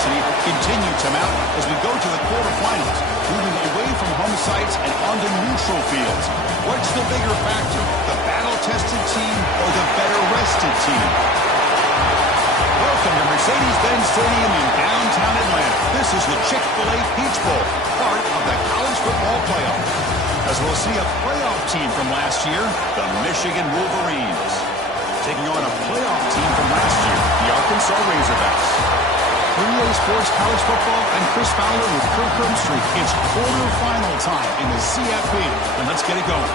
intensity continue to mount as we go to the quarterfinals, moving away from home sites and onto neutral fields. What's the bigger factor, the battle-tested team or the better-rested team? Welcome to Mercedes-Benz Stadium in downtown Atlanta. This is the Chick-fil-A Peach Bowl, part of the college football playoff. As we'll see a playoff team from last year, the Michigan Wolverines, taking on a playoff team from last year, the Arkansas Razorbacks. For EA Sports College Football, I'm Chris Fowler with Kirk Herbstreit. It's quarterfinal time in the CFP, and let's get it going.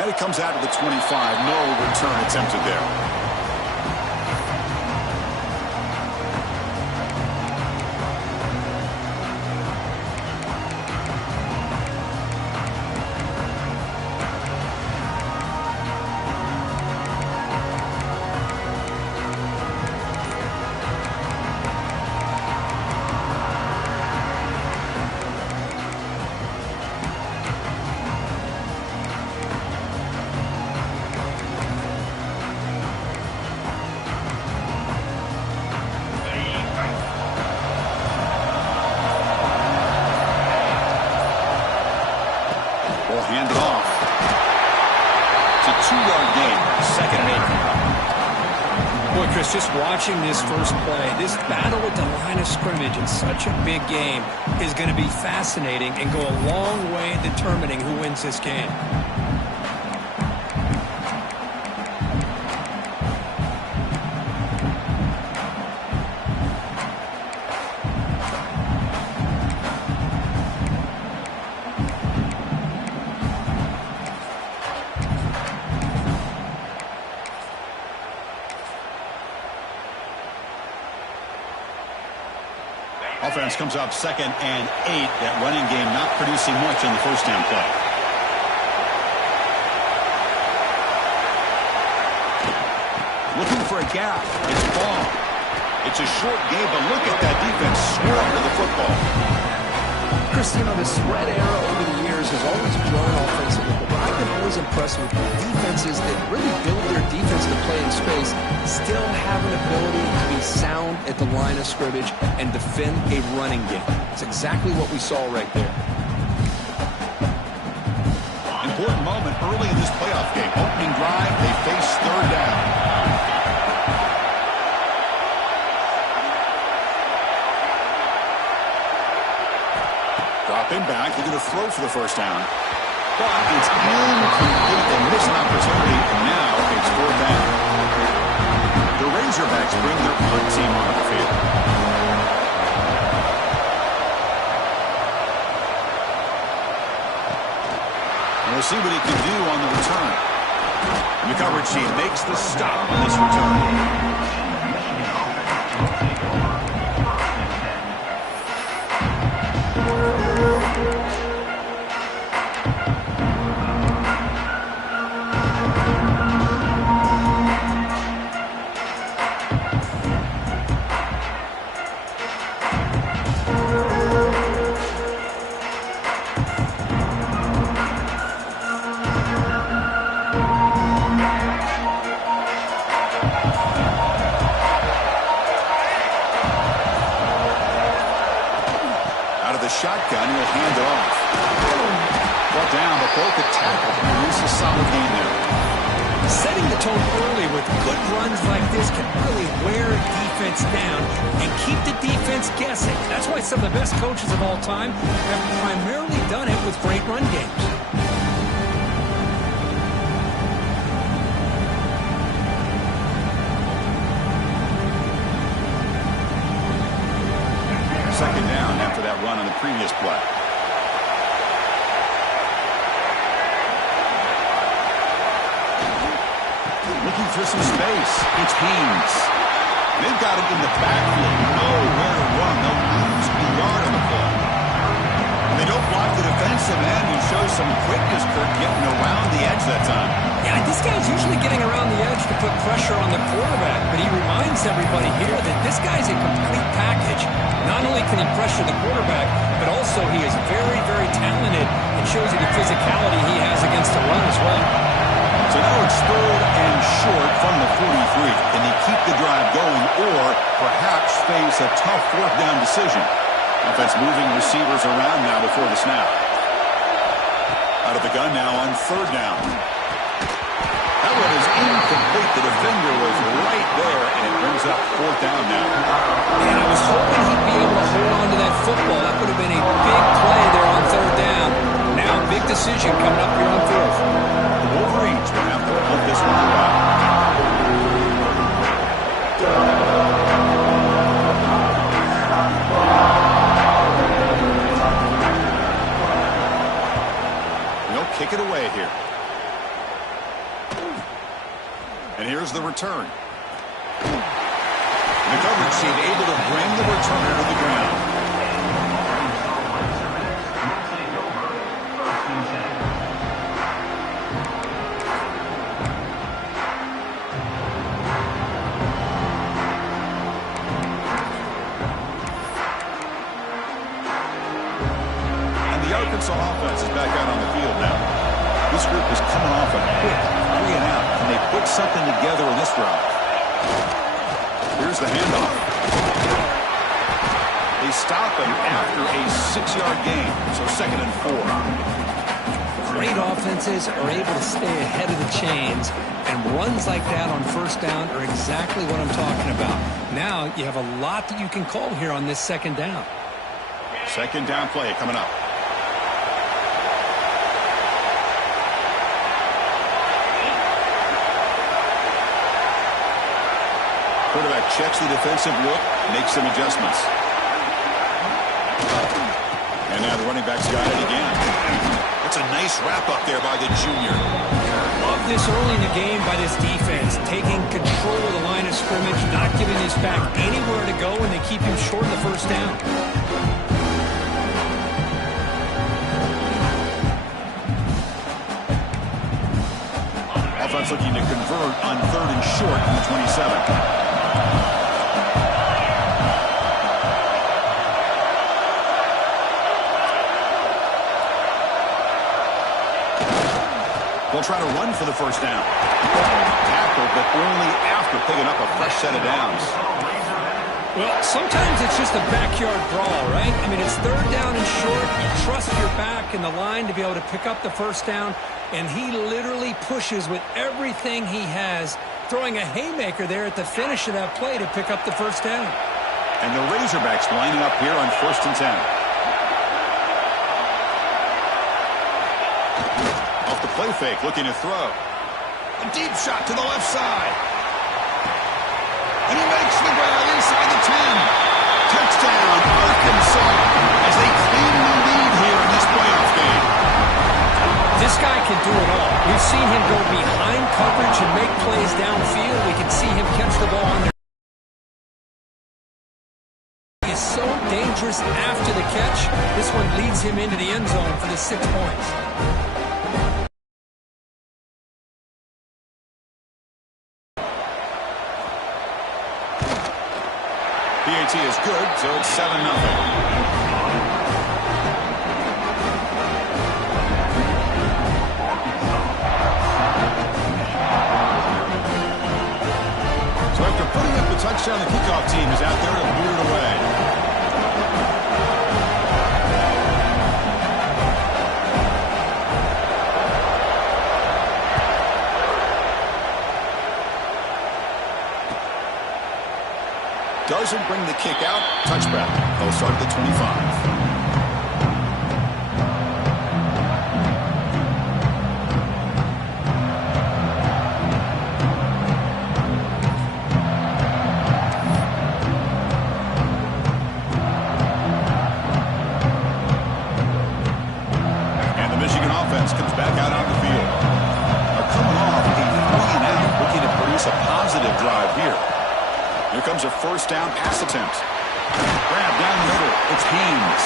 And it comes out of the 25. No return attempted there. We'll hand it off. It's a 2-yard gain. 2nd and 8. Boy, Chris, just watching this first play, this battle at the line of scrimmage in such a big game is going to be fascinating and go a long way in determining who wins this game. Offense comes up 2nd and 8. That running game not producing much on the first down play. Looking for a gap. It's ball. It's a short game, but look at that defense swarm to the football. Chris, you know, the spread era over the years has always grown offensively, but I've been always impressed with defenses that really build their defense to play in space, still have an ability to be sound at the line of scrimmage and defend a running game. It's exactly what we saw right there. Important moment early in this playoff game. Opening drive, they face 3rd down. Dropping back, looking to throw for the first down. But it's incomplete. They miss an opportunity, and now it's 4th down. The Razorbacks bring their punt team onto the field. And we'll see what he can do on the return. And the coverage team makes the stop on this return. Shotgun, he'll hand it off. Brought down, but broke the tackle. Produce a solid game there. Setting the tone early with good runs like this can really wear a defense down and keep the defense guessing. That's why some of the best coaches of all time have primarily done it with great run games. Second down after that run on the previous play. Looking for some space. It's Haynes. They've got it in the backfield. Nowhere to run. They'll lose a man who shows some quickness, Kurt, getting around the edge that time. Yeah, this guy's usually getting around the edge to put pressure on the quarterback, but he reminds everybody here that this guy's a complete package. Not only can he pressure the quarterback, but also he is very, very talented and shows you the physicality he has against the run as well. So now it's 3rd and short from the 43. Can they keep the drive going or perhaps face a tough 4th down decision? Offense moving receivers around now before the snap. Out of the gun now on 3rd down. That one is incomplete. The defender was right there, and it brings up 4th down now. And I was hoping he'd be able to hold on to that football. That would have been a big play there on 3rd down. Now, big decision coming up here on 4th. The Wolverines will have to punt this one back. They'll kick it away here. And here's the return. The coverage team able to bring the returner to the ground. And the Arkansas offense is back out on the field now. This group is coming off a quick 3 and out. Can they put something together in this drive? Here's the handoff. They stop him after a 6-yard gain, so 2nd and 4. Great offenses are able to stay ahead of the chains, and runs like that on 1st down are exactly what I'm talking about. Now you have a lot that you can call here on this 2nd down. 2nd down play coming up. Quarterback checks the defensive look, makes some adjustments. And now the running back's got it again. That's a nice wrap up there by the junior. Love this early in the game by this defense, taking control of the line of scrimmage, not giving this back anywhere to go, and they keep him short of the 1st down. Offense looking to convert on 3rd and short from the 27. They'll try to run for the 1st down. Tackle, but only after picking up a fresh set of downs. Well, sometimes it's just a backyard brawl, right? I mean, it's 3rd down and short. You trust your back in the line to be able to pick up the 1st down, and he literally pushes with everything he has, throwing a haymaker there at the finish of that play to pick up the 1st down. And the Razorbacks lining up here on 1st and 10. Off the play fake, looking to throw. A deep shot to the left side. And he makes the grab inside the 10. Touchdown, Arkansas, as they claim the lead here in this playoff game. This guy can do it all. We've seen him go behind coverage and make plays downfield. We can see him catch the ball under. He is so dangerous after the catch. This one leads him into the end zone for the 6 points. PAT is good, so it's 7-0. So after putting up the touchdown, the kickoff team is out there to boot it away. Doesn't bring the kick out. Touchback. They'll start at the 25. Comes back out on the field. They're coming off a 3 and out, looking to produce a positive drive here. Here comes a 1st down pass attempt. Grab down the middle. It's Haynes.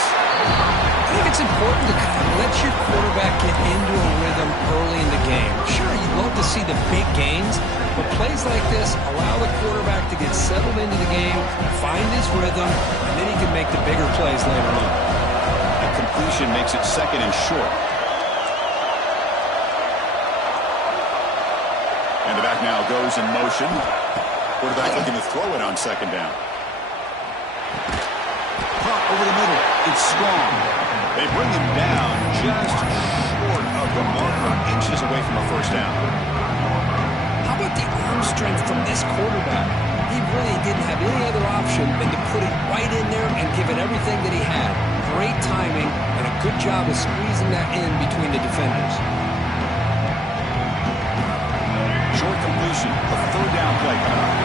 I think it's important to kind of let your quarterback get into a rhythm early in the game. Sure, you'd love to see the big gains, but plays like this allow the quarterback to get settled into the game, find his rhythm, and then he can make the bigger plays later on. That completion makes it second and short. And the back now goes in motion. Quarterback looking to throw it on second down. Pop over the middle. It's strong. They bring him down just short of the marker, inches away from a first down. How about the arm strength from this quarterback? He really didn't have any other option than to put it right in there and give it everything that he had. Great timing and a good job of squeezing that in between the defenders. Short completion. A third down play coming up.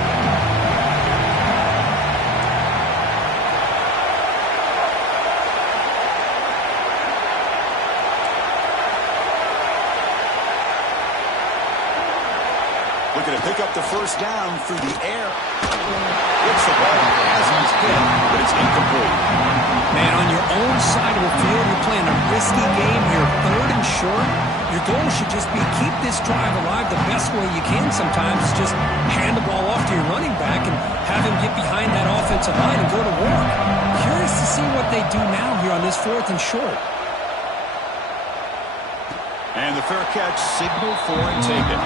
Looking to pick up the first down through the air. Hits the ball as he's hit, but it's incomplete. Man, on your own side of the field, you're playing a risky game here, third and short. Your goal should just be keep this drive alive the best way you can sometimes. Is just hand the ball off to your running back and have him get behind that offensive line and go to work. Curious to see what they do now here on this fourth and short. And the fair catch signal for and taken.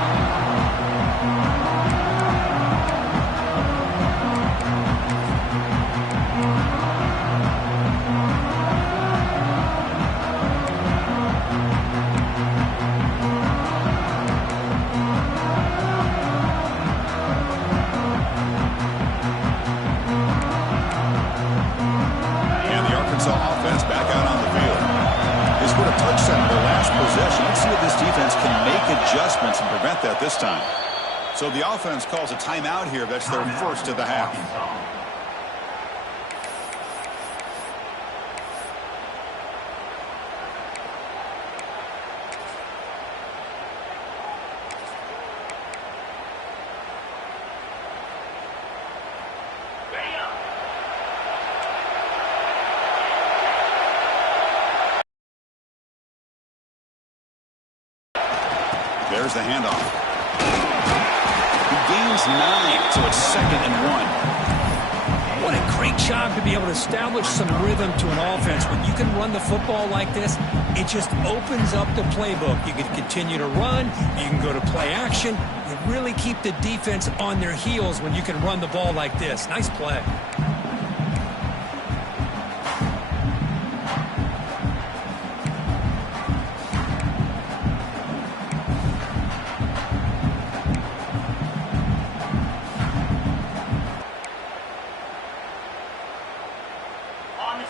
Offense back out on the field. They scored a touchdown their last possession. Let's see if this defense can make adjustments and prevent that this time. So the offense calls a timeout here. That's their first of the half. There's the handoff. He gains 9, so it's second and 1. What a great job to be able to establish some rhythm to an offense. When you can run the football like this, it just opens up the playbook. You can continue to run. You can go to play action. You really keep the defense on their heels when you can run the ball like this. Nice play.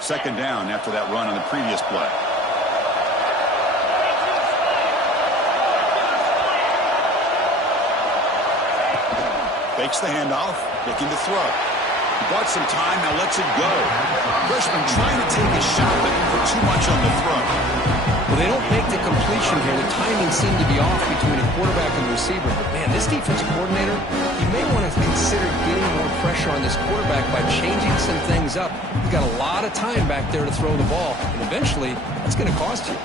Second down after that run on the previous play. Fakes the handoff, looking to throw. He bought some time, now lets it go. Freshman trying to take a shot, but put too much on the throw. Well, they don't make the completion here. The timing seemed to be off between the quarterback and the receiver. But, man, this defensive coordinator, you may want to consider getting more pressure on this quarterback by changing some things up. You've got a lot of time back there to throw the ball, and eventually that's going to cost you.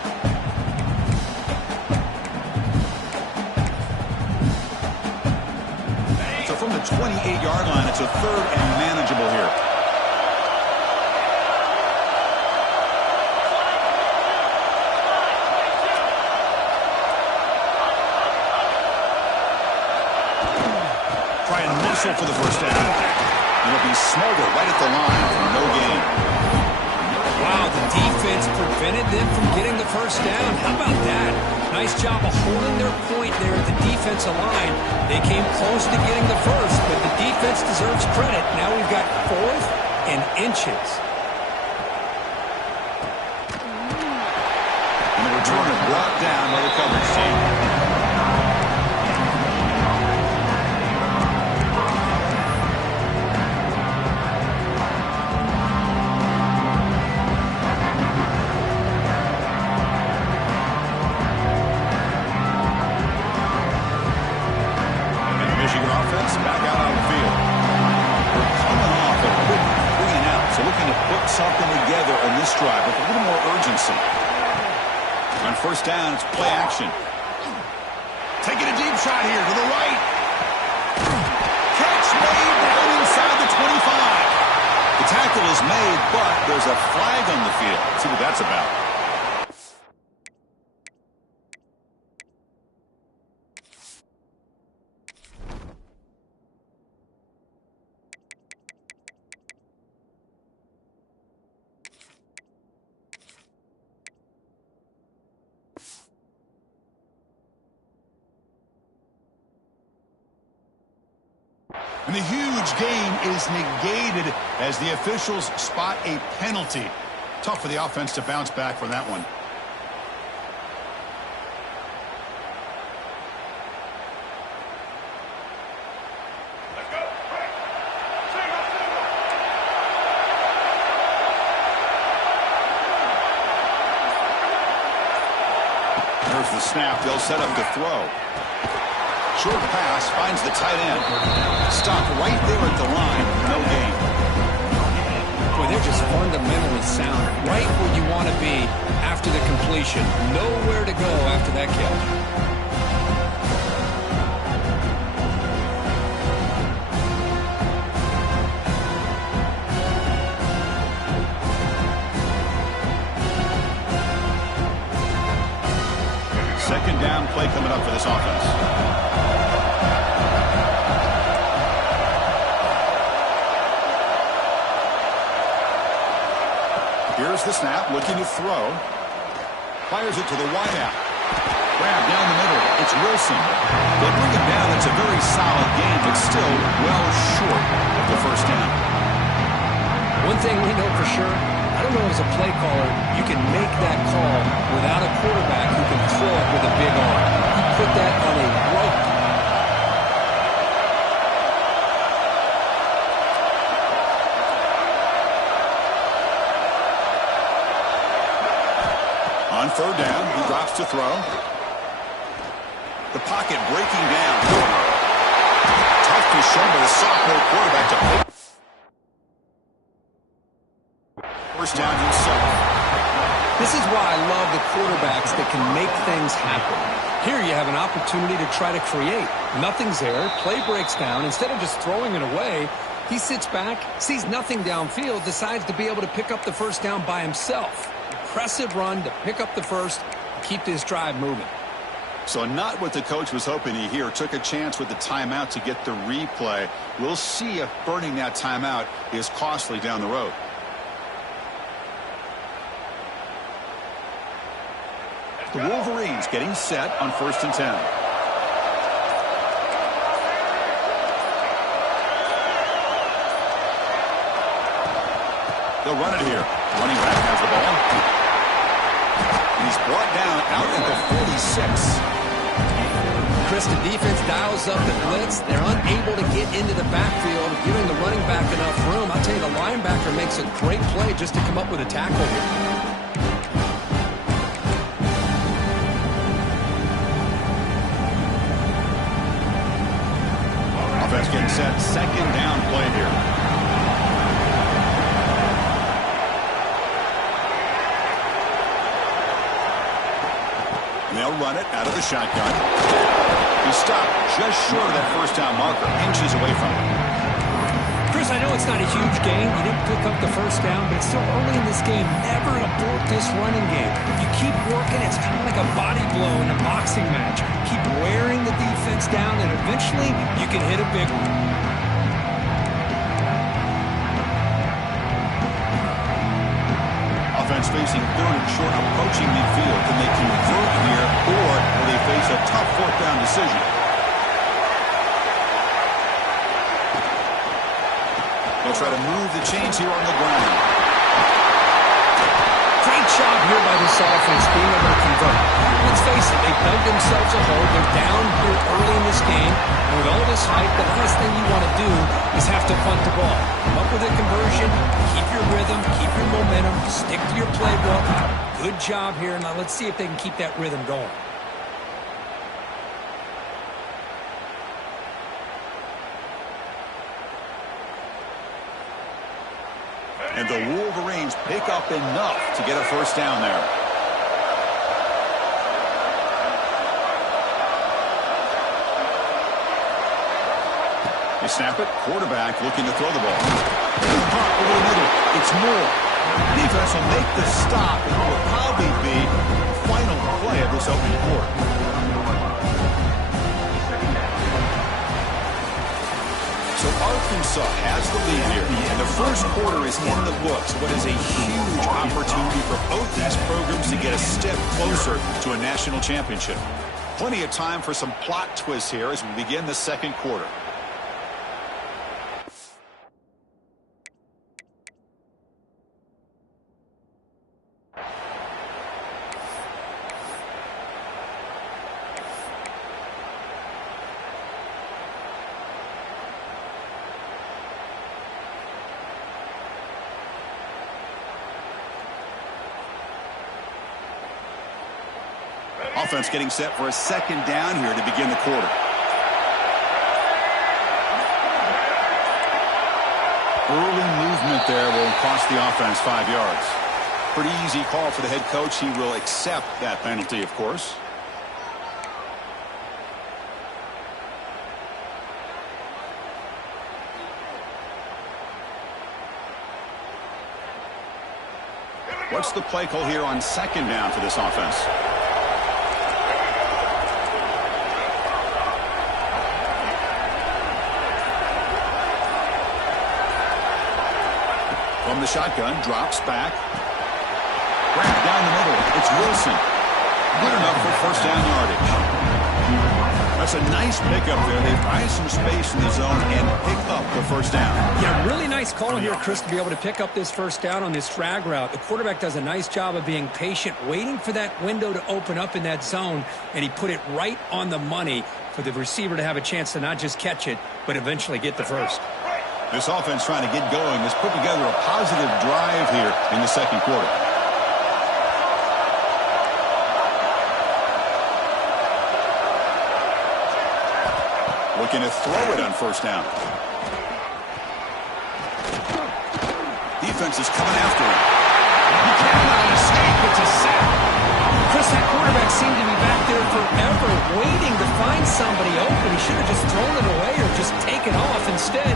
So from the 28-yard line, it's a third and manageable here. Try and muscle for the first down. It'll be Smolder right at the line for no gain. Wow, the defense prevented them from getting the first down. How about that? Nice job of holding their point there at the defensive line. They came close to getting the first, but the defense deserves credit. Now we've got 4th and inches. And the return is brought down by the coverage team. Back out on the field. We're coming off a quick 3-and-out, so looking to this drive with a little more urgency. On first down, it's play action. Taking a deep shot here to the right. Catch made down inside the 25. The tackle is made, but there's a flag on the field. Let's see what that's about. And the huge gain is negated as the officials spot a penalty. Tough for the offense to bounce back from that one. Let's go. There's the snap. They'll set up to throw. Short pass finds the tight end. Stop right there at the line. No gain. Boy, they're just fundamentally sound. Right where you want to be after the completion. Nowhere to go after that catch. Second down play coming up for this offense. Here's the snap, looking to throw. Fires it to the wideout. Grab down the middle. It's Wilson. They'll bring him down. It's a very solid game, but still well short of the first down. One thing we know for sure, I don't know as a play caller, you can make that call without a quarterback who can throw it with a big arm. He put that on a rope. On third down, he drops to throw. The pocket breaking down. Tough to show by the sophomore quarterback to pick. First down himself. This is why I love the quarterbacks that can make things happen. Here you have an opportunity to try to create. Nothing's there. Play breaks down. Instead of just throwing it away, he sits back, sees nothing downfield, decides to be able to pick up the first down by himself. Impressive run to pick up the first, keep this drive moving. So not what the coach was hoping to hear. Took a chance with the timeout to get the replay. We'll see if burning that timeout is costly down the road. The Wolverines getting set on 1st and 10. They'll run it here. Running back has the ball. He's brought down out at the 46. Chris, the defense dials up the blitz. They're unable to get into the backfield, giving the running back enough room. I'll tell you, the linebacker makes a great play just to come up with a tackle here. Offense getting set. Second down play here. They'll run it out of the shotgun. He stopped just short of that first down marker, inches away from it. Chris, I know it's not a huge gain. You didn't pick up the first down, but it's still early in this game. Never abort this running game. You keep working. It's kind of like a body blow in a boxing match. Keep wearing the defense down, and eventually you can hit a big one. Offense facing third and short, approaching midfield. Can they convert here, or will they face a tough fourth down decision? They'll try to move the chains here on the ground. Great job here by this offense being able to convert. Let's face it, they've dug themselves a hole. They're down here early in this game. And with all this hype, the last thing you want to do is have to punt the ball. Come up with a conversion, keep your rhythm, keep your momentum, stick to your playbook. Good job here. Now let's see if they can keep that rhythm going. And the Wolverines pick up enough to get a first down there. They snap it. Quarterback looking to throw the ball. Over the middle. It's Moore. Defense will make the stop, and it will probably be the final play of this opening quarter. So Arkansas has the lead here, and the first quarter is in the books. What is a huge opportunity for both these programs to get a step closer to a national championship. Plenty of time for some plot twists here as we begin the second quarter. Offense getting set for a second down here to begin the quarter. Early movement there will cost the offense 5 yards. Pretty easy call for the head coach. He will accept that penalty, of course. What's the play call here on second down for this offense? From the shotgun, drops back. Wrapped down the middle. It's Wilson. Good enough for first down yardage. That's a nice pickup there. They find some space in the zone and pick up the first down. Yeah, really nice call here, Chris, to be able to pick up this first down on this drag route. The quarterback does a nice job of being patient, waiting for that window to open up in that zone, and he put it right on the money for the receiver to have a chance to not just catch it, but eventually get the first. This offense trying to get going has put together a positive drive here in the second quarter. Looking to throw it on first down. Defense is coming after him. He cannot escape. It's a sack. Chris, that quarterback seemed to be back there forever waiting to find somebody open. He should have just thrown it away or just taken off. Instead,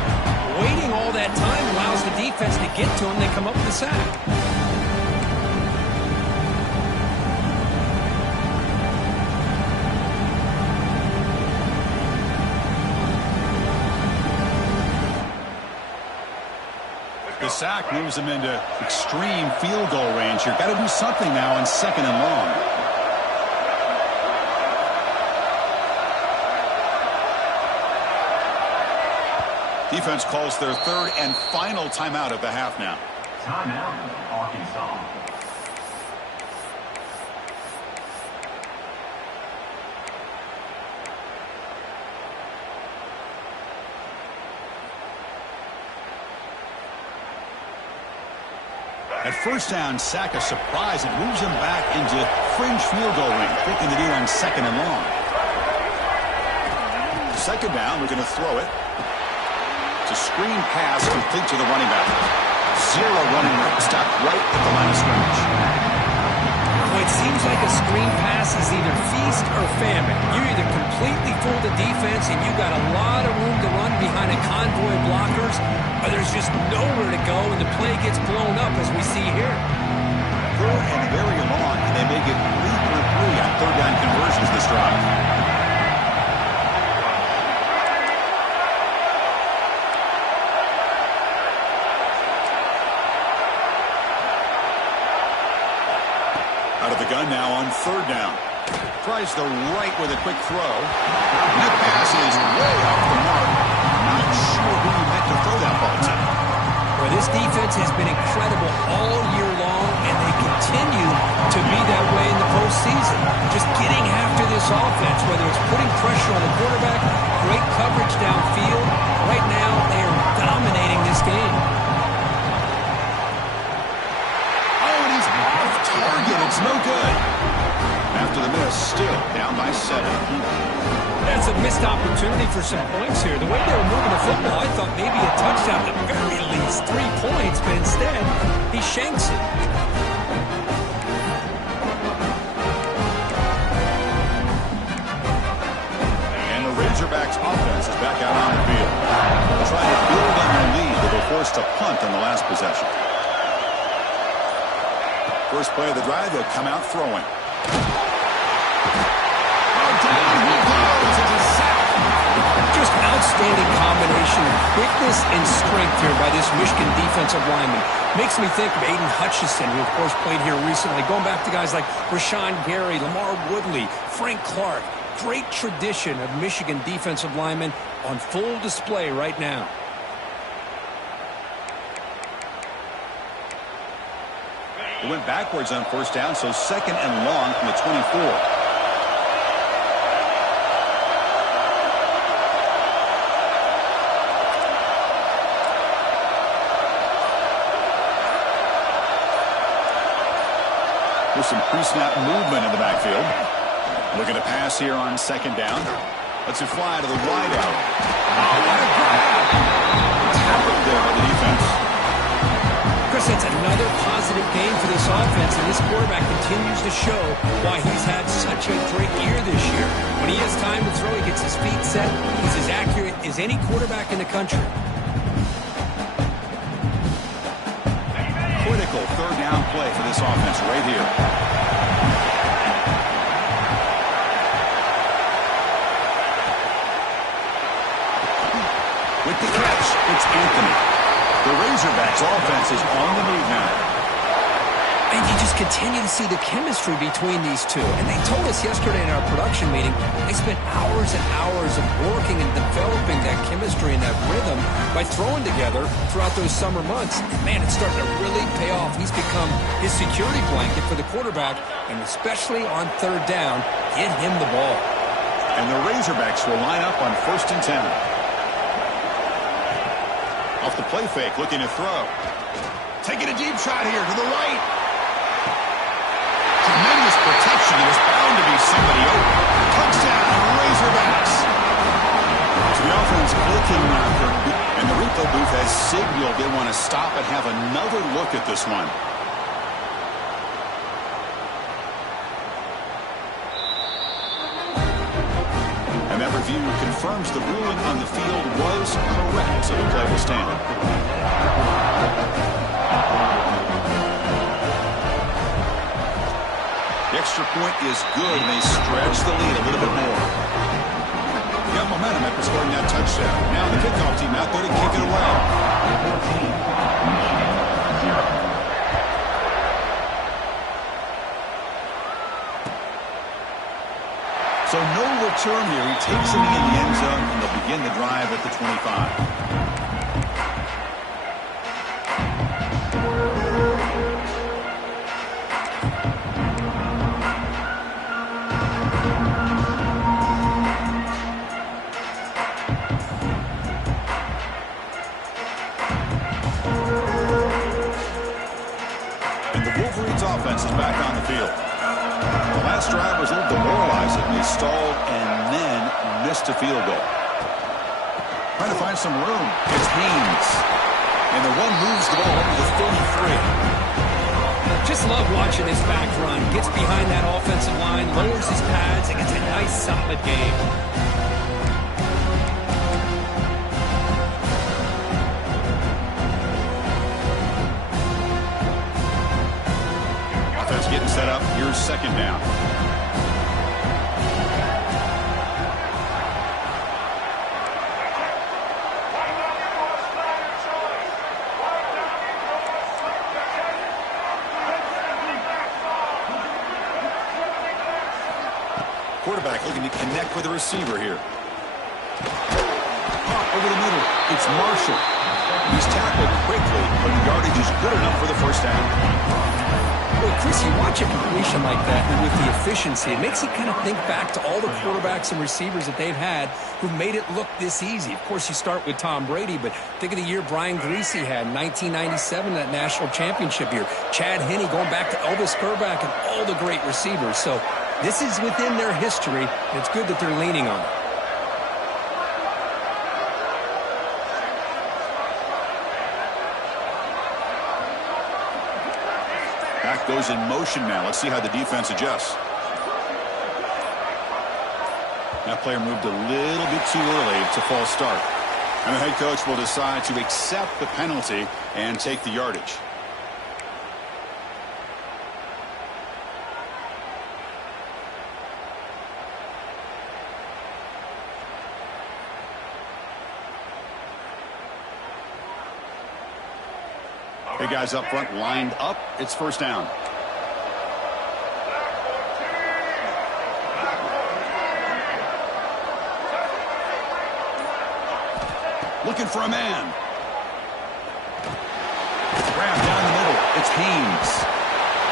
waiting all that time allows the defense to get to him. They come up with a sack. The sack moves them into extreme field goal range here. Got to do something now on second and long. Defense calls their third and final timeout of the half now. Timeout, Arkansas. At first down, sack a surprise. It moves him back into fringe field goal range. Looking to do on second and long. Second down, we're going to throw it. It's a screen pass complete to the running back. Zero running room. Stopped right at the line of scrimmage. Well, it seems like a screen pass is either feast or famine. You either completely fool the defense and you got a lot of room to run behind a convoy of blockers, or there's just nowhere to go and the play gets blown up as we see here. Third and very long, and they make it 3-for-3 on third down conversions this drive. Out of the gun now on third down. Tries the right with a quick throw. That pass is way off the mark. Not sure who he meant to throw that ball to. Well, this defense has been incredible all year long, and they continue to be that way in the postseason. Just getting after this offense, whether it's putting pressure on the quarterback, great coverage downfield. Right now, they are dominating this game. Oh, and he's off target. It's no good. After the miss, still down by 7. That's a missed opportunity for some points here. The way they were moving the football, I thought maybe a touchdown, at the very least 3 points, but instead, he shanks it. And the Razorbacks offense is back out on the field. They'll try to build on their lead. They were forced to punt on the last possession. First play of the drive, they'll come out throwing. Just outstanding combination of quickness and strength here by this Michigan defensive lineman. Makes me think of Aiden Hutchinson, who of course played here recently. Going back to guys like Rashawn Gary, Lamar Woodley, Frank Clark. Great tradition of Michigan defensive linemen on full display right now. It went backwards on first down, so 2nd and long from the 24. There's some pre-snap movement in the backfield. Looking to pass here on 2nd down. Lets it fly to the wide out. Oh, what a grab! Tackled there by the defense. Chris, that's another positive game for this offense, and this quarterback continues to show why he's had such a great year this year. When he has time to throw, he gets his feet set. He's as accurate as any quarterback in the country. Critical 3rd down play for this offense right here. With the catch, it's Anthony. The Razorbacks offense is on the move now. And you just continue to see the chemistry between these two. And they told us yesterday in our production meeting, they spent hours and hours of working and developing that chemistry and that rhythm by throwing together throughout those summer months. And man, it's starting to really pay off. He's become his security blanket for the quarterback, and especially on 3rd down, get him the ball. And the Razorbacks will line up on 1st and 10. Off the play fake, looking to throw. Taking a deep shot here to the right. Tremendous protection. There's bound to be somebody open. Touchdown, Razorbacks. So the offense clicking now, and the replay booth has signaled they want to stop and have another look at this one. And that review confirms the ruling on the field was correct, so the play will stand. The extra point is good, and they stretch the lead a little bit more. Got momentum after scoring that touchdown. Now the kickoff team out there to kick it away. So no return here. He takes it in the end zone, and they'll begin the drive at the 25. And the Wolverines offense is back on the field. The last drive was a little demoralizing. They stalled and then missed a field goal. Trying to find some room. It's Haynes. And the one moves the ball over to the 33. Just love watching this back run. Gets behind that offensive line, lowers his pads, and gets a nice, solid game. Offense getting set up. Here's 2nd down. Quarterback looking to connect with the receiver here. Pop over the middle. It's Marshall. He's tackled quickly, but the yardage is good enough for the 1st down. Well, Chris, you watch a completion like that, and with the efficiency, it makes you kind of think back to all the quarterbacks and receivers that they've had who made it look this easy. Of course, you start with Tom Brady, but think of the year Brian Griese had in 1997, that national championship year. Chad Henne going back to Elvis Grbac and all the great receivers. So This is within their history, and it's good that they're leaning on it. Back goes in motion now. Let's see how the defense adjusts. That player moved a little bit too early. It's a false start. And the head coach will decide to accept the penalty and take the yardage. Big guys up front lined up. It's first down. Looking for a man. Grab down the middle. It's Haynes.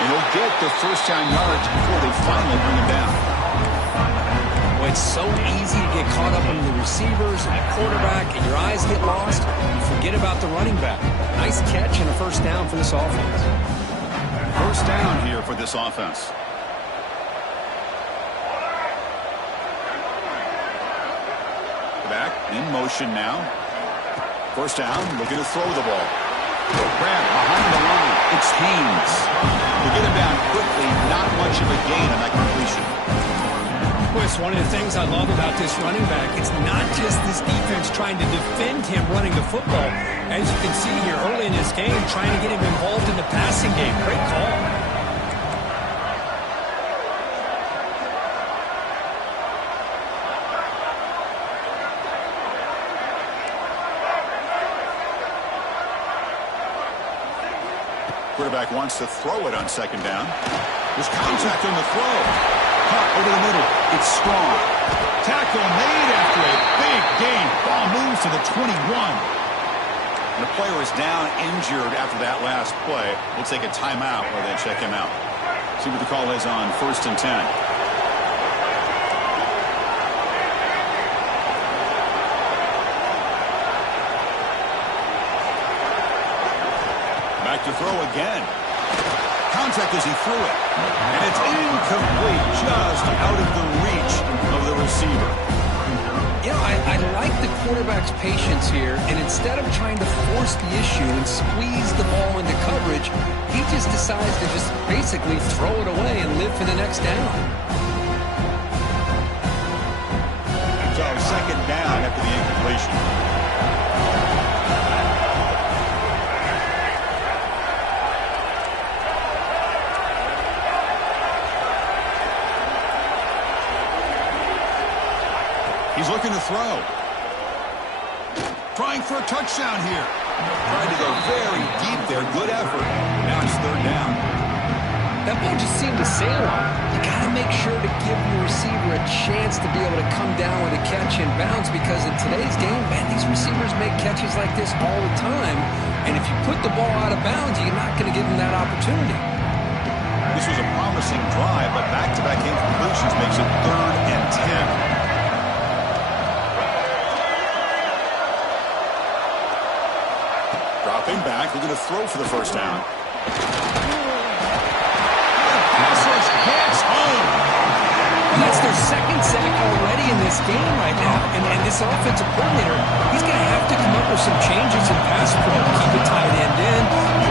And he'll get the first down yards before they finally bring him down. Well, it's so easy to get caught up in the receivers and the quarterback, and your eyes get lost. You forget about the running back. Nice catch and a first down for this offense. First down here for this offense. Back in motion now. First down, looking to throw the ball. Grab behind the line. It's Haynes. To get him down quickly, not much of a gain on that completion. Well, it's one of the things I love about this running back. It's not just this defense trying to defend him running the football. As you can see here early in this game, trying to get him involved in the passing game. Great call. Quarterback wants to throw it on second down. There's contact on the throw. Caught over the middle. It's strong. Tackle made after a big gain. Ball moves to the 21. And the player is down injured after that last play. We'll take a timeout while they check him out. See what the call is on 1st and 10. Back to throw again. Contact as he threw it. And it's incomplete, just out of the reach of the receiver. You know, I like the quarterback's patience here, and instead of trying to force the issue and squeeze the ball into coverage, he just decides to just basically throw it away and live for the next down. So second down after the incompletion. He's looking to throw. Trying for a touchdown here. Tried to go very deep there. Good effort. Now it's third down. That ball just seemed to sail on. You got to make sure to give your receiver a chance to be able to come down with a catch and bounce, because in today's game, man, these receivers make catches like this all the time. And if you put the ball out of bounds, you're not going to give them that opportunity. This was a promising drive, but back-to-back incompletions makes it 3rd and 10. Dropping back, looking to throw for the first down. Pass rush hits home. Well, that's their second sack already in this game right now. And this offensive coordinator, he's going to have to come up with some changes in pass pro. Keep the tight end in,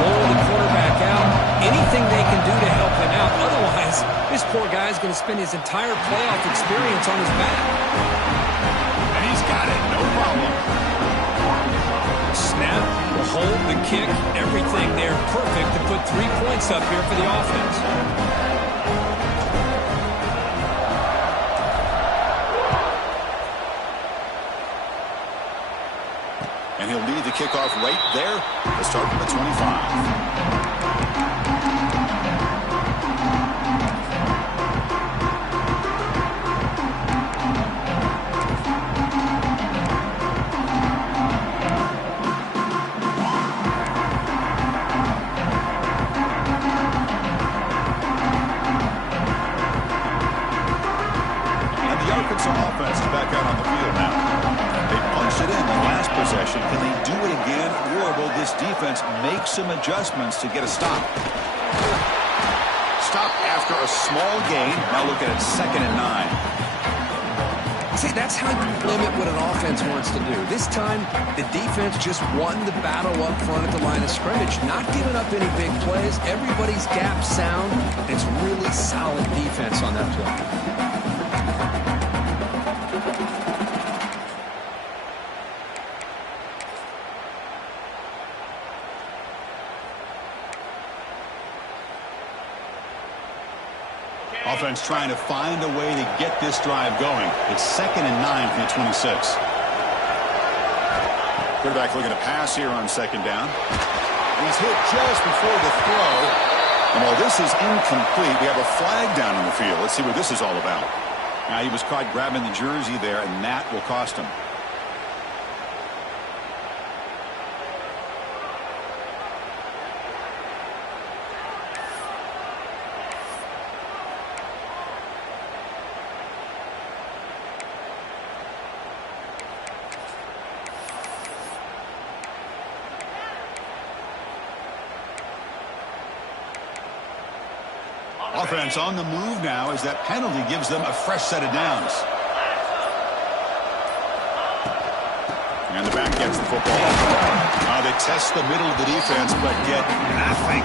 roll the quarterback out, anything they can do to help him out. Otherwise, this poor guy is going to spend his entire playoff experience on his back. And he's got it, no problem. Snap, the hold, the kick, everything there perfect to put 3 points up here for the offense. And he'll lead the kickoff right there to start from the 25. Offense is back out on the field now. They punched it in the last possession. Can they do it again, or will this defense make some adjustments to get a stop? stop after a small gain. Now looking at 2nd and 9. See, that's how you limit what an offense wants to do. This time, the defense just won the battle up front at the line of scrimmage, not giving up any big plays. Everybody's gap sound. It's really solid defense on that play. Offense trying to find a way to get this drive going. It's 2nd and 9 from the 26. Quarterback looking to pass here on 2nd down. He's hit just before the throw. And while this is incomplete, we have a flag down on the field. Let's see what this is all about. Now he was caught grabbing the jersey there, and that will cost him. Offense on the move now as that penalty gives them a fresh set of downs. And the back gets the football. They test the middle of the defense, but get nothing.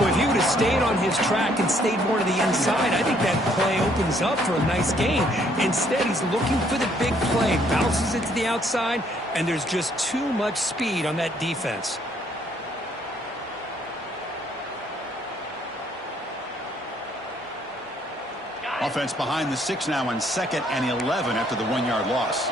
Well, if he would have stayed on his track and stayed more to the inside, I think that play opens up for a nice gain. Instead, he's looking for the big play, bounces it to the outside, and there's just too much speed on that defense. Offense behind the 6 now on 2nd and 11 after the 1-yard loss.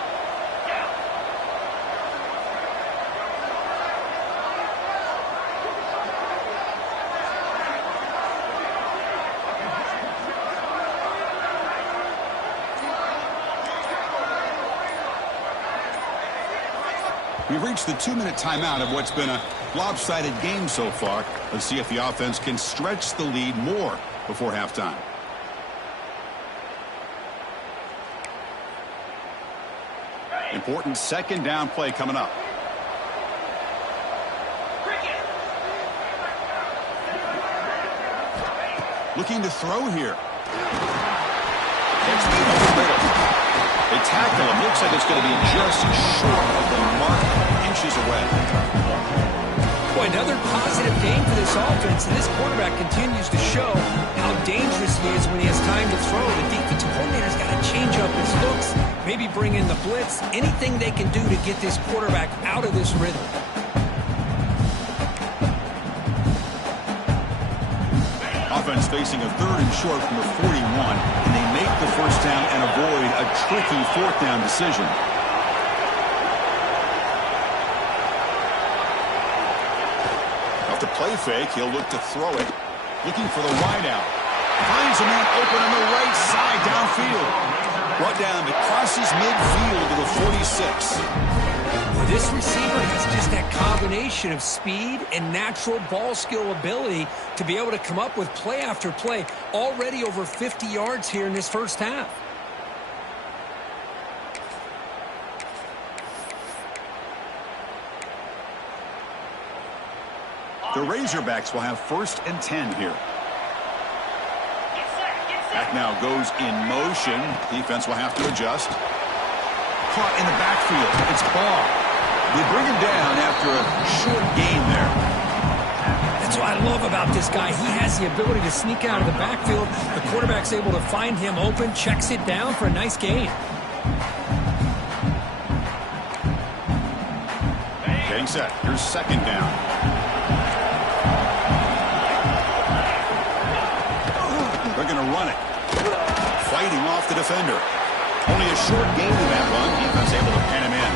We've reached the 2-minute timeout of what's been a lopsided game so far. Let's see if the offense can stretch the lead more before halftime. Important 2nd down play coming up. Looking to throw here. Gets moved over the middle. They tackle him. Looks like it's going to be just short of the mark, inches away. Boy, another positive game for this offense, and this quarterback continues to show how dangerous he is when he has time to throw. The defensive coordinator's got to change up his looks, maybe bring in the blitz, anything they can do to get this quarterback out of this rhythm. Offense facing a 3rd and short from the 41, and they make the first down and avoid a tricky 4th down decision. Off the play fake, he'll look to throw it. Looking for the wideout. Finds a man open on the right side downfield. Brought down, it crosses midfield to the 46. This receiver has just that combination of speed and natural ball skill ability to be able to come up with play after play. Already over 50 yards here in this first half. The Razorbacks will have 1st and 10 here. Back now goes in motion. Defense will have to adjust. Caught in the backfield. It's Barr. They bring him down after a short gain there. That's what I love about this guy. He has the ability to sneak out of the backfield. The quarterback's able to find him open, checks it down for a nice gain. Getting set. Here's 2nd down. They're going to run it. Fighting off the defender. Only a short gain in that run. Defense able to pin him in.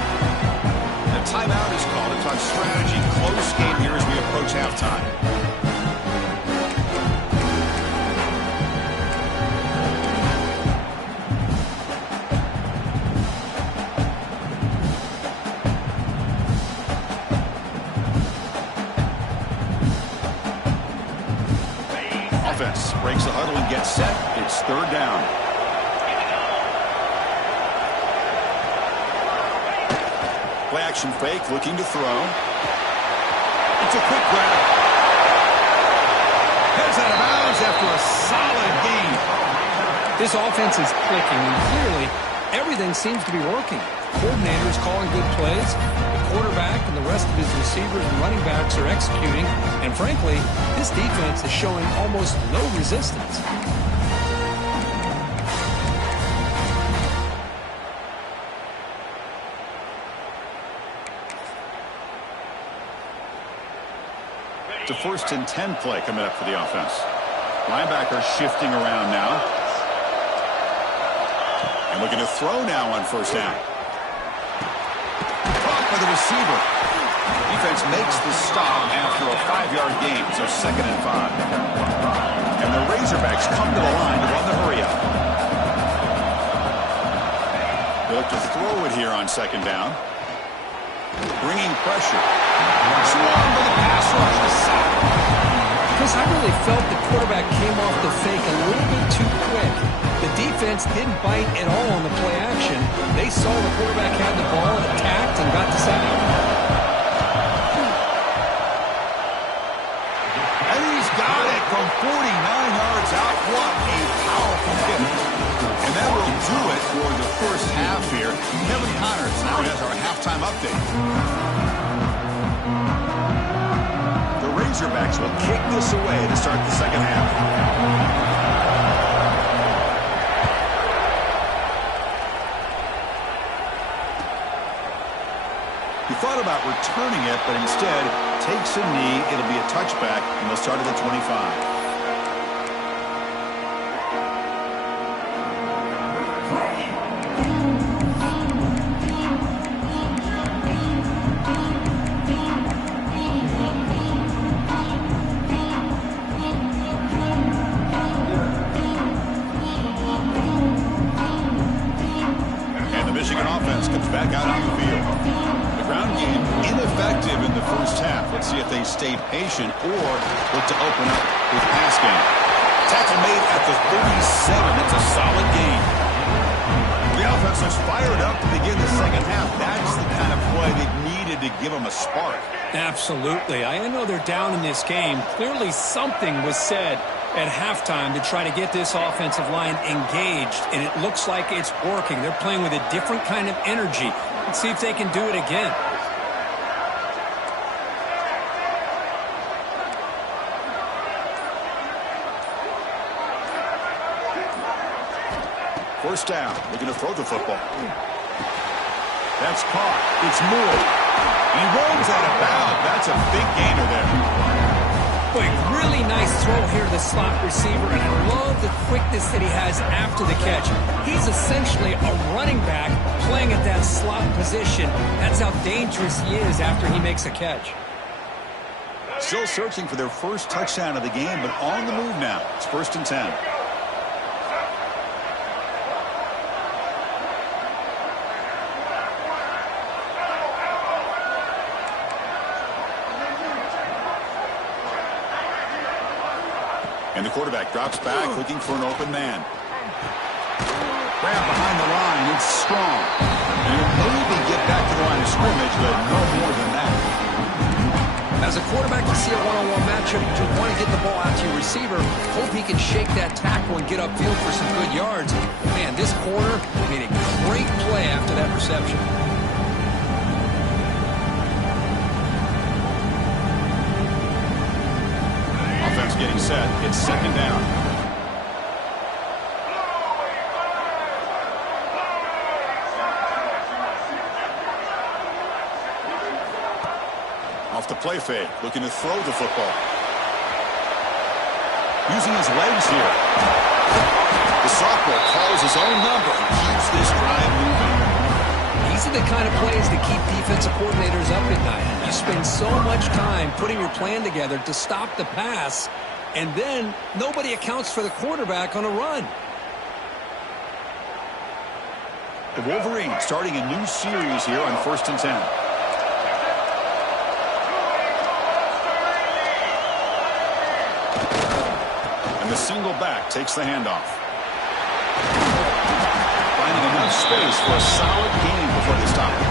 The timeout is called. It's on strategy. Close game here as we approach halftime. Offense breaks the huddle and gets set. It's 3rd down. Play action fake, looking to throw. It's a quick grab. Heads out of bounds, This offense is clicking, and clearly everything seems to be working. The coordinator is calling good plays. The quarterback and the rest of his receivers and running backs are executing. And frankly, this defense is showing almost no resistance. It's a 1st and 10 play coming up for the offense. Linebacker shifting around now. And looking to throw now on 1st down. Caught by the receiver. Defense makes the stop after a 5-yard gain, so 2nd and 5. And the Razorbacks come to the line to run the hurry up. They look to throw it here on 2nd down. Bringing pressure. Swung by the pass rush to sack. Chris, I really felt the quarterback came off the fake a little bit too quick. The defense didn't bite at all on the play action. They saw the quarterback had the ball, attacked, and got the sack. And he's got it from 49 yards out. What a powerful hit. And that will do it for the first half here. Kevin Connors now has our halftime update. The Razorbacks will kick this away to start the second half. He thought about returning it, but instead takes a knee. It'll be a touchback, and they'll start at the 25. Back out on the field. The ground game ineffective in the first half. Let's see if they stay patient or look to open up with pass game. Tackle made at the 37. It's a solid gain. The offense is fired up to begin the second half. That's the kind of play they needed to give them a spark. Absolutely. I know they're down in this game. Clearly something was said at halftime to try to get this offensive line engaged, and it looks like it's working. They're playing with a different kind of energy. Let's see if they can do it again. First down, looking to throw the football. That's caught. It's Moore. He runs out of bounds. That's a big gainer there. Boy, really nice throw here to the slot receiver, and I love the quickness that he has after the catch. He's essentially a running back playing at that slot position. That's how dangerous he is after he makes a catch. Still searching for their first touchdown of the game, but on the move now. It's 1st and 10. And the quarterback drops back, looking for an open man. Grab behind the line. It's strong. And he'll maybe get back to the line of scrimmage, but no more than that. As a quarterback, you see a one-on-one matchup. You want to get the ball out to your receiver. Hope he can shake that tackle and get upfield for some good yards. Man, this corner made a great play after that reception. Offense getting set. It's 2nd down. Off the play fake, looking to throw the football. Using his legs here. The sophomore calls his own number and keeps this drive moving. These are the kind of plays that keep defensive coordinators up at night. You spend so much time putting your plan together to stop the pass, and then nobody accounts for the quarterback on a run. The Wolverines starting a new series here on 1st and 10. And the single back takes the handoff. Finding enough space for a solid gain before they stop it.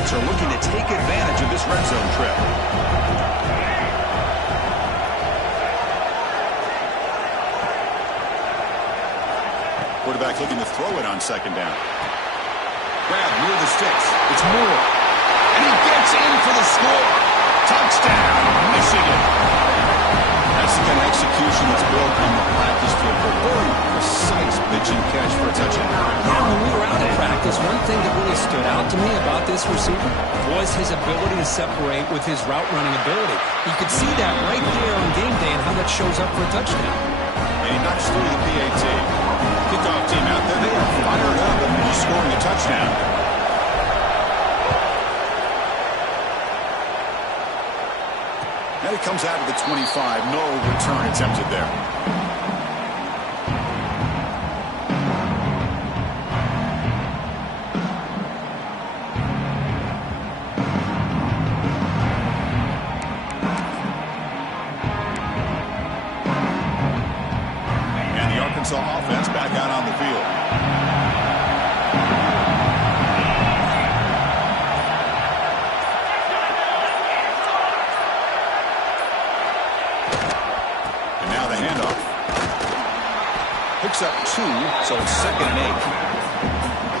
Saints are looking to take advantage of this red zone trip. Quarterback looking to throw it on second down. Grab near the sticks. It's Moore. And he gets in for the score. Touchdown, Michigan. That's the kind of execution that's built on the practice field. A very precise pitch and catch for a touchdown. Yeah, when we were out at practice, one thing that really stood out to me about this receiver was his ability to separate with his route running ability. You could see that right there on game day and how that shows up for a touchdown. And he knocks through the PAT. Kickoff team out there. They are fired up and just scoring a touchdown. And it comes out of the 25. No return attempted there. And the Arkansas offense back out on the field. Picks up 2, so it's 2nd and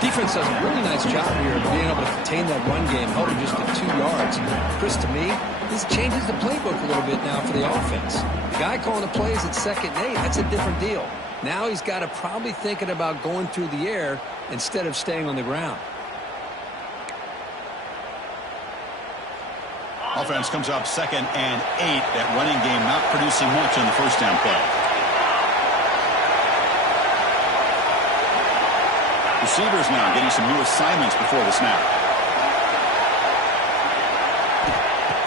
8. Defense does a really nice job here of being able to contain that run game, holding just to 2 yards. Chris, to me, this changes the playbook a little bit now for the offense. The guy calling the plays at 2nd and 8, that's a different deal. Now he's got to probably thinking about going through the air instead of staying on the ground. Offense comes up 2nd and 8. That running game not producing much on the first down play. Receivers now getting some new assignments before the snap.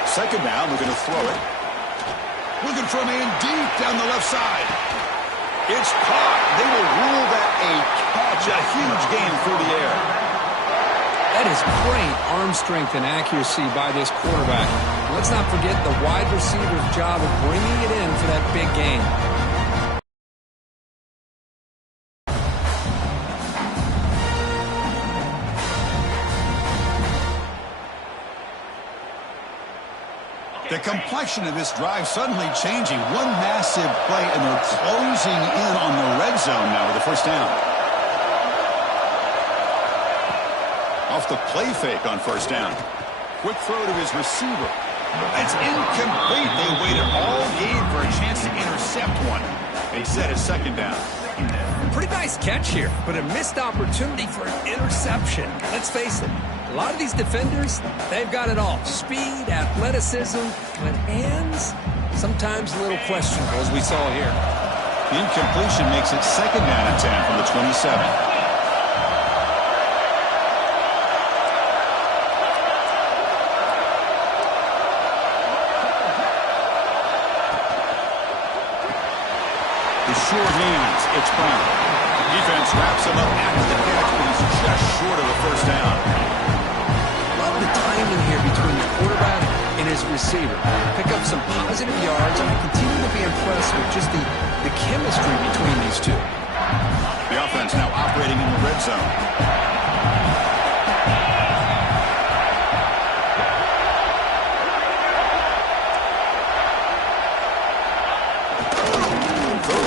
2nd down, looking to throw it. Looking for a man deep down the left side. It's caught. They will rule that a catch. A huge gain through the air. That is great arm strength and accuracy by this quarterback. Let's not forget the wide receiver's job of bringing it in for that big gain. The complexion of this drive suddenly changing. One massive play, and they're closing in on the red zone now with the first down. Off the play fake on first down. Quick throw to his receiver. It's incomplete. They waited all game for a chance to intercept one. They set his 2nd down. Pretty nice catch here, but a missed opportunity for an interception. Let's face it, a lot of these defenders, they've got it all. Speed, athleticism, but hands, sometimes a little questionable, as we saw here. The incompletion makes it 2nd down and 10 from the 27. Short hands, it's Brown. Defense wraps him up after the catch, but he's just short of the first down. Love the timing here between the quarterback and his receiver. Pick up some positive yards, and I continue to be impressed with just the chemistry between these two. The offense now operating in the red zone.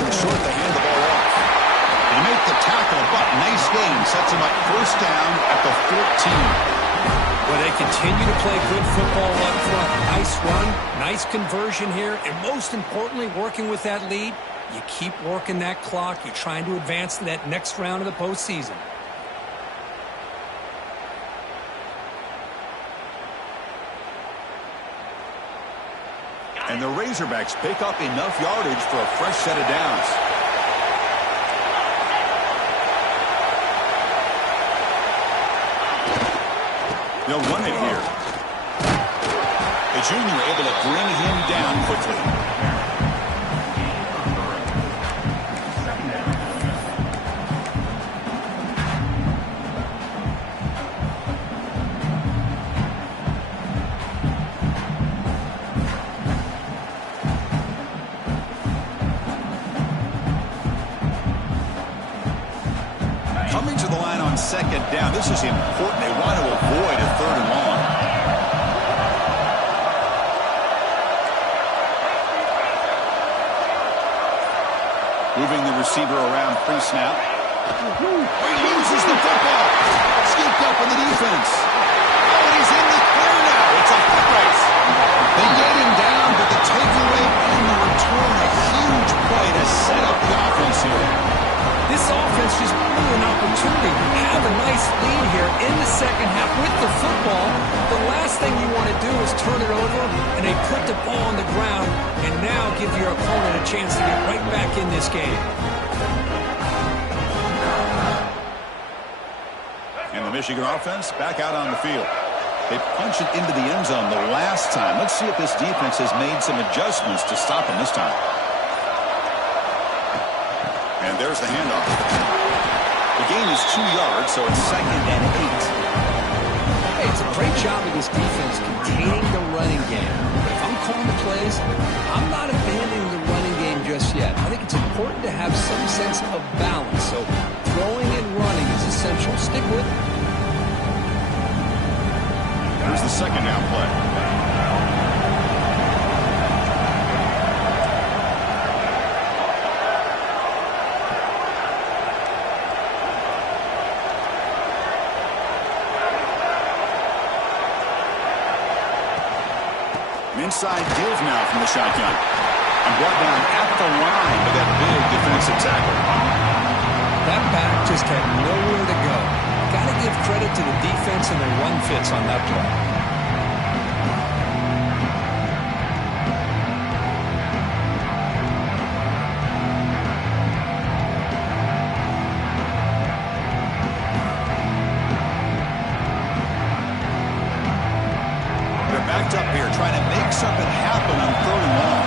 Short to hand the ball off. They make the tackle, but nice gain. Sets him up first down at the 14. Well, they continue to play good football up front. Nice run, nice conversion here, and most importantly, working with that lead, you keep working that clock. You're trying to advance to that next round of the postseason. And the Razorbacks pick up enough yardage for a fresh set of downs. They'll run it here. The junior able to bring him down quickly. Coming to the line on second down. This is important. They want to avoid a 3rd and long. snap. He loses the football. Scooped up in the defense. Oh, and he's in the clear now. It's a foot race. They get him down, but the takeaway and the return, a huge play to set up the offense here. This offense just blew an opportunity. Have a nice lead here in the second half with the football. The last thing you want to do is turn it over, and they put the ball on the ground and now give your opponent a chance to get right back in this game. And the Michigan offense back out on the field. They punched it into the end zone the last time. Let's see if this defense has made some adjustments to stop them this time. And there's the handoff. The gain is 2 yards, so it's 2nd and 8. Hey, it's a great job of this defense containing the running game. But if I'm calling the plays, I'm not abandoning the running game just yet. I think it's important to have some sense of balance. So throwing and running is essential. Stick with it. Here's the second down play. Inside deals now from the shotgun. And brought down at the line with that big defensive tackle. That back just had nowhere to go. Got to give credit to the defense and the run fits on that play. They're backed up here trying to make something happen on 3rd and long.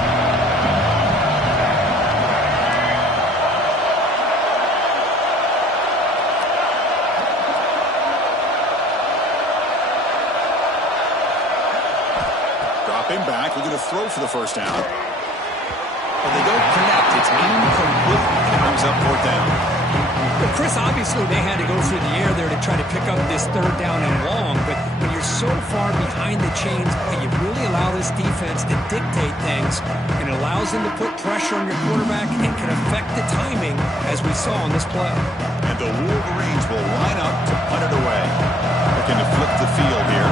Him back, looking to throw for the first down. But they don't connect. It's incomplete. And it brings up 4th down. Well, Chris, obviously they had to go through the air there to try to pick up this 3rd down and long, but when you're so far behind the chains, you really allow this defense to dictate things, and it allows them to put pressure on your quarterback and can affect the timing, as we saw on this play. And the Wolverines will line up to punt it away. Looking to flip the field here.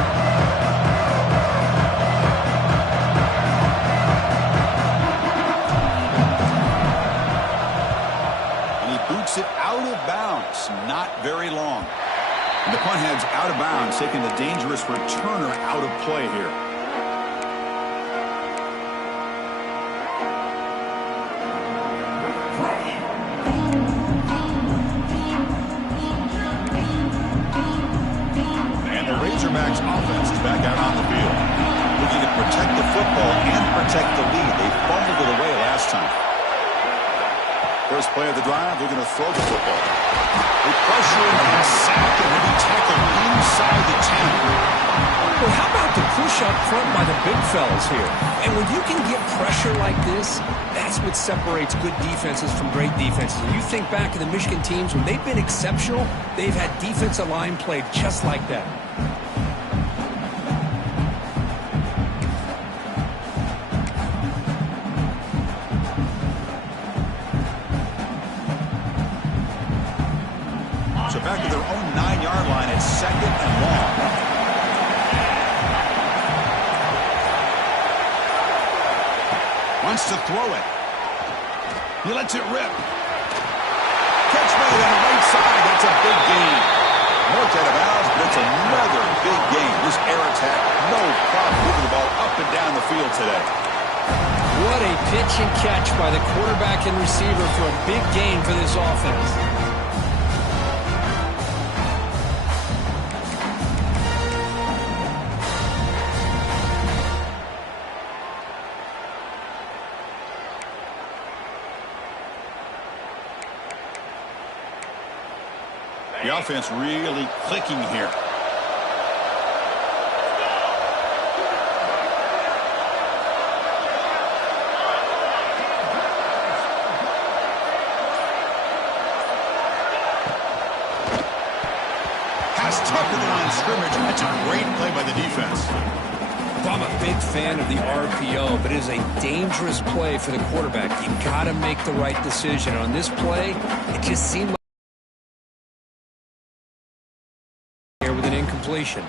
It out of bounds, not very long. And the punt heads out of bounds, taking the dangerous returner out of play here. And the Razorbacks offense is back out on the field, looking to protect the football and protect the lead. They fumbled it away last time. First play of the drive, they're going to throw the football. They pressure him and sack him, and he tackled inside the 10. Well, how about the push up front by the big fellas here? And when you can get pressure like this, that's what separates good defenses from great defenses. And you think back to the Michigan teams, when they've been exceptional, they've had defensive line played just like that. So back to their own 9-yard line. It's 2nd and long. Wants to throw it. He lets it rip. Catch made on the right side. That's a big gain. Marked out of bounds, but it's another big gain. This air attack, no problem moving the ball up and down the field today. What a pitch and catch by the quarterback and receiver for a big gain for this offense. The offense really clicking here. Pass tucked in the line of scrimmage. That's a great play by the defense. Well, I'm a big fan of the RPO, but it is a dangerous play for the quarterback. You've got to make the right decision. On this play, it just seemed like here with an incompletion.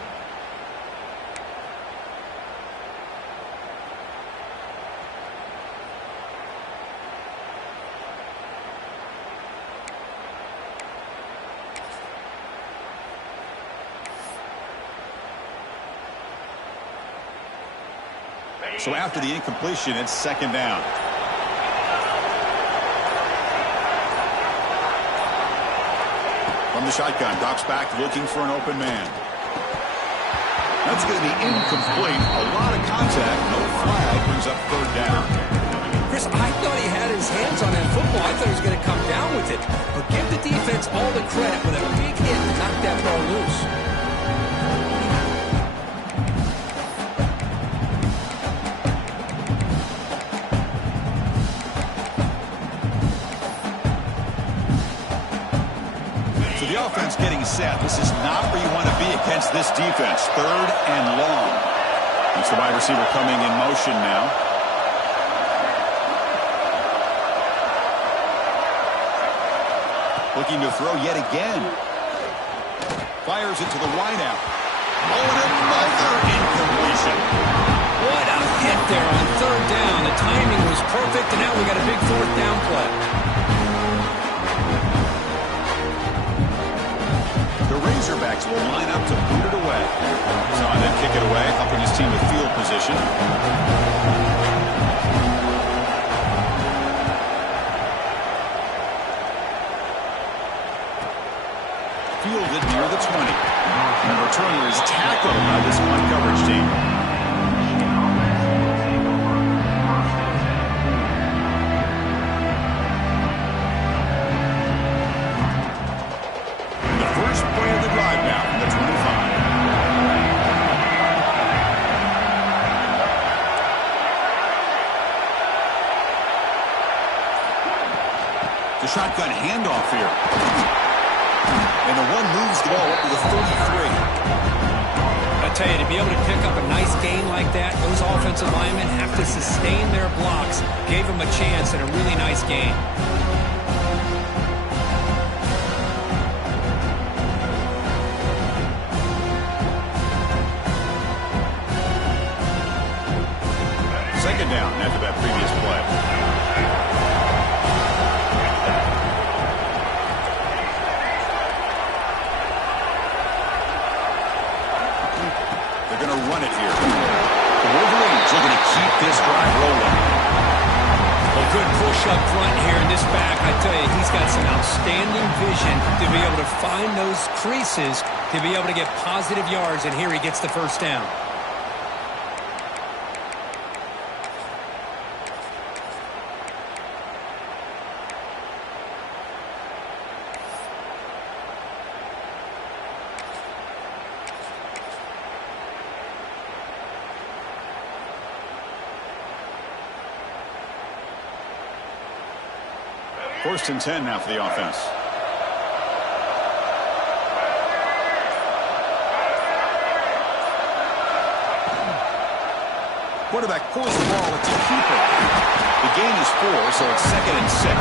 So after the incompletion, it's second down. From the shotgun, drops back looking for an open man. That's going to be incomplete. A lot of contact. No flag. Brings up third down. Chris, I thought he had his hands on that football. I thought he was going to come down with it. But give the defense all the credit with a big hit to knock that ball loose. Offense getting set. This is not where you want to be against this defense. Third and long. It's the wide receiver coming in motion now. Looking to throw yet again. Fires it to the wideout. Oh, and another incompletion. What a hit there on third down. The timing was perfect, and now we got a big fourth down play. Razorbacks will line up to boot it away. Saw him kick it away, helping his team with field position. Fielded near the 20. And the returner is tackled by this punt coverage team. Shotgun handoff here. And the one moves the ball up to the 33. I tell you, to be able to pick up a nice gain like that, those offensive linemen have to sustain their blocks. Gave them a chance and a really nice gain. Second down after that previous play. Run it here. The Wolverines looking to keep this drive rolling. A good push up front here in this back. I tell you, he's got some outstanding vision to be able to find those creases, to be able to get positive yards, and here he gets the first down. First and 10 now for the offense. Quarterback pulls the ball. It's a keeper. The gain is 4, so it's second and 6.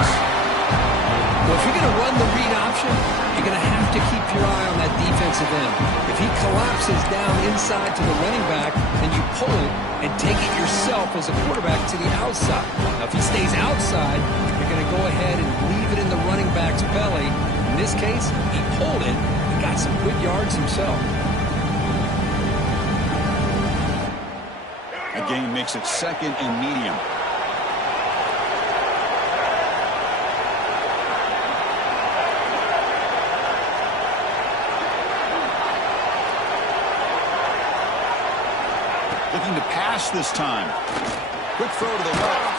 Well, if you're going to run the read option, you're going to have to keep your eye on that defensive end. If he collapses down inside to the running back, then you pull it and take it yourself as a quarterback to the outside. Now, if he stays outside, you're going to go ahead and leave it in the running back's belly. In this case, he pulled it. He got some good yards himself. That gain makes it second and medium. Looking to pass this time. Quick throw to the left.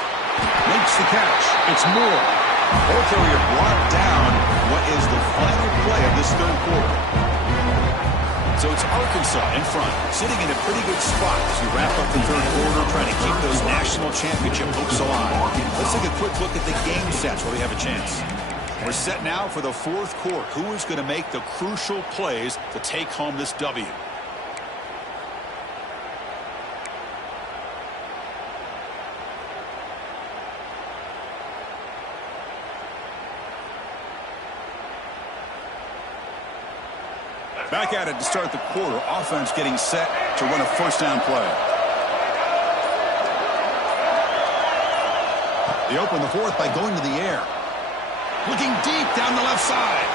Makes the catch. It's Moore. Ball carrier brought down what is the final play of this third quarter. So it's Arkansas in front, sitting in a pretty good spot as we wrap up the third quarter, trying to keep those national championship hopes alive. Let's take a quick look at the game sets where we have a chance. We're set now for the fourth quarter. Who is going to make the crucial plays to take home this W? Back at it to start the quarter. Offense getting set to run a first down play. They open the fourth by going to the air. Looking deep down the left side.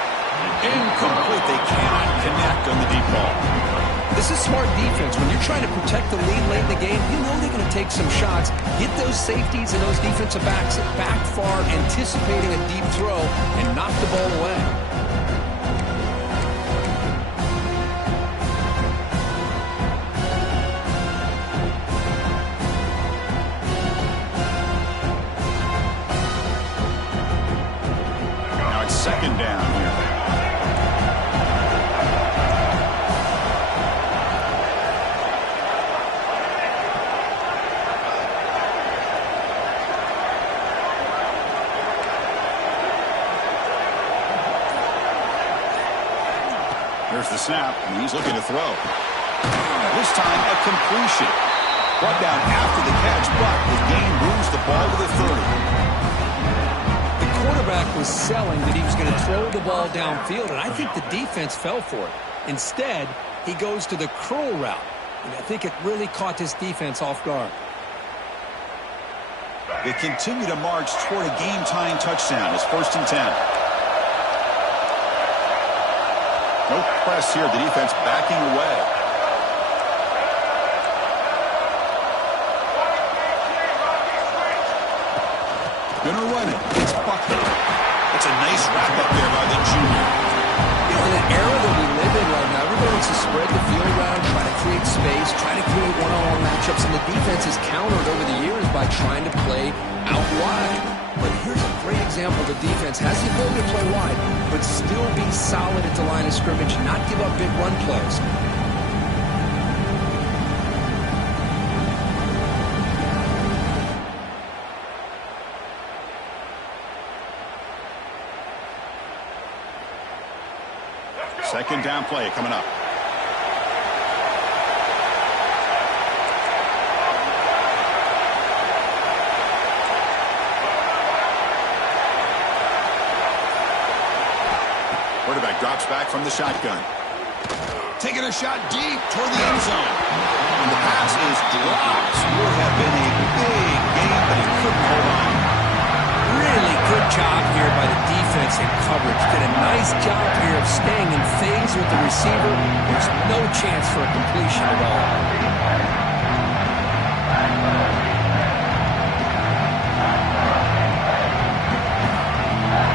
Incomplete. They cannot connect on the deep ball. This is smart defense. When you're trying to protect the lead late in the game, you know they're going to take some shots, get those safeties and those defensive backs back far, anticipating a deep throw, and knock the ball away. Now it's second down here. Here's the snap, and he's looking to throw. This time, a completion. Brought down after the catch, but the gain moves the ball to the 30. The quarterback was selling that he was going to throw the ball downfield, and I think the defense fell for it. Instead, he goes to the curl route, and I think it really caught this defense off guard. They continue to march toward a game-tying touchdown. It's 1st and 10. No press here. The defense backing away. Gonna run it. It's Buckner. That's a nice wrap-up there by the junior. You know, in the era that we live in right now, everybody wants to spread the field around, try to create space, try to create one-on-one matchups, and the defense has countered over the years by trying to play out wide. But here's a great example. The defense has the ability to play wide, but still be solid at the line of scrimmage, not give up big run plays. Second down play coming up. Quarterback drops back from the shotgun. Taking a shot deep toward the end zone. And the pass is dropped. Would have been a big game, but he couldn't hold on. Really good job here by the defense in coverage. Did a nice job here of staying in phase with the receiver. There's no chance for a completion at all.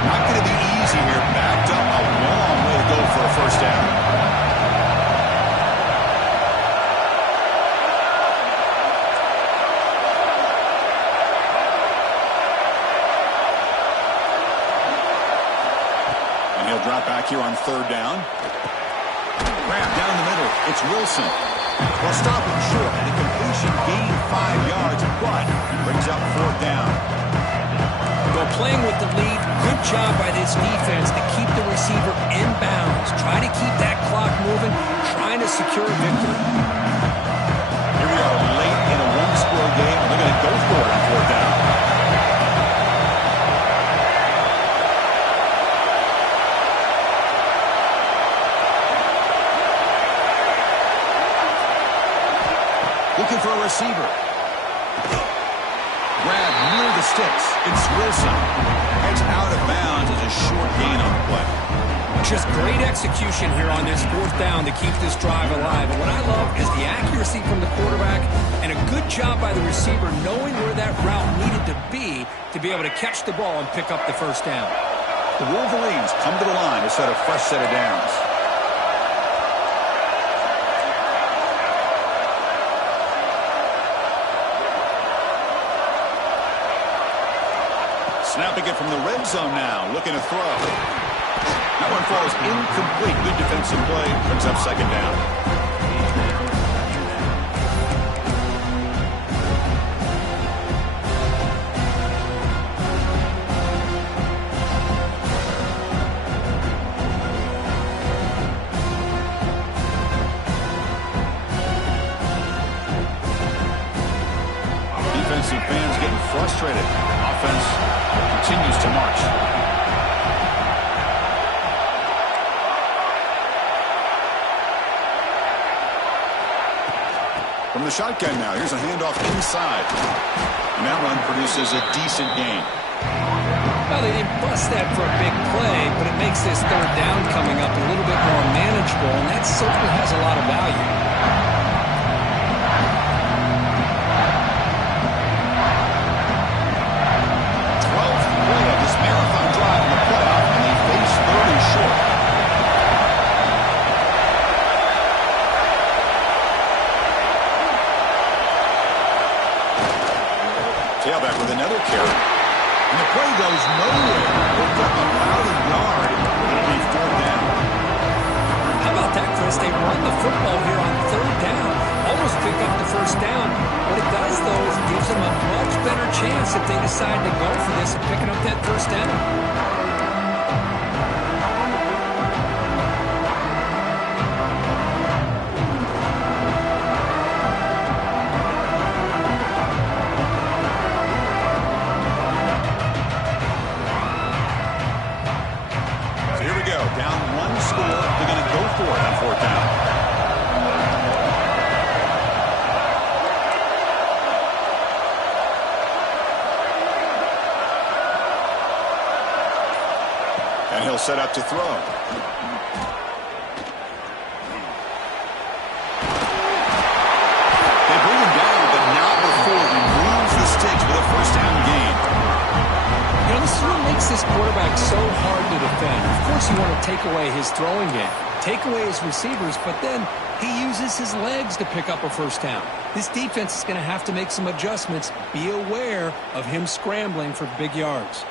Not going to be easy here. Backed up a long way to go for a first down. And he'll drop back here on 3rd down. Grab down the middle. It's Wilson. Well, stop him short, and a completion gain 5 yards, but brings up 4th down. Well, playing with the lead, good job by this defense to keep the receiver in bounds. Try to keep that clock moving, trying to secure a victory. Here we are late in a one-score game, and they're going to go for it on 4th down. Looking for a receiver. Grab near the sticks. It's Wilson. It's out of bounds as a short gain on the play. Just great execution here on this 4th down to keep this drive alive. And what I love is the accuracy from the quarterback and a good job by the receiver knowing where that route needed to be able to catch the ball and pick up the first down. The Wolverines come to the line to set a fresh set of downs. Snapping it from the red zone now, looking to throw. That one falls incomplete. Good defensive play, brings up 2nd down. Defensive fans getting frustrated. Offense continues to march. From the shotgun now, here's a handoff inside. And that run produces a decent gain. Well, they didn't bust that for a big play, but it makes this third down coming up a little bit more manageable, and that certainly has a lot of value. Tailback with another carry. And the play goes nowhere. Picked up about a yard. It'll be fourth down. How about that, Chris? They run the football here on third down. Almost pick up the first down. What it does, though, is it gives them a much better chance if they decide to go for this and picking up that first down. Down one score. They're going to go for it on fourth down. And he'll set up to throw. They bring him down, but not before he moves the sticks with a first down gain. You know, this is what makes this quarterback so hard to defend. Of course, you want to take away his throwing game, take away his receivers, but then he uses his legs to pick up a first down. This defense is going to have to make some adjustments. Be aware of him scrambling for big yards.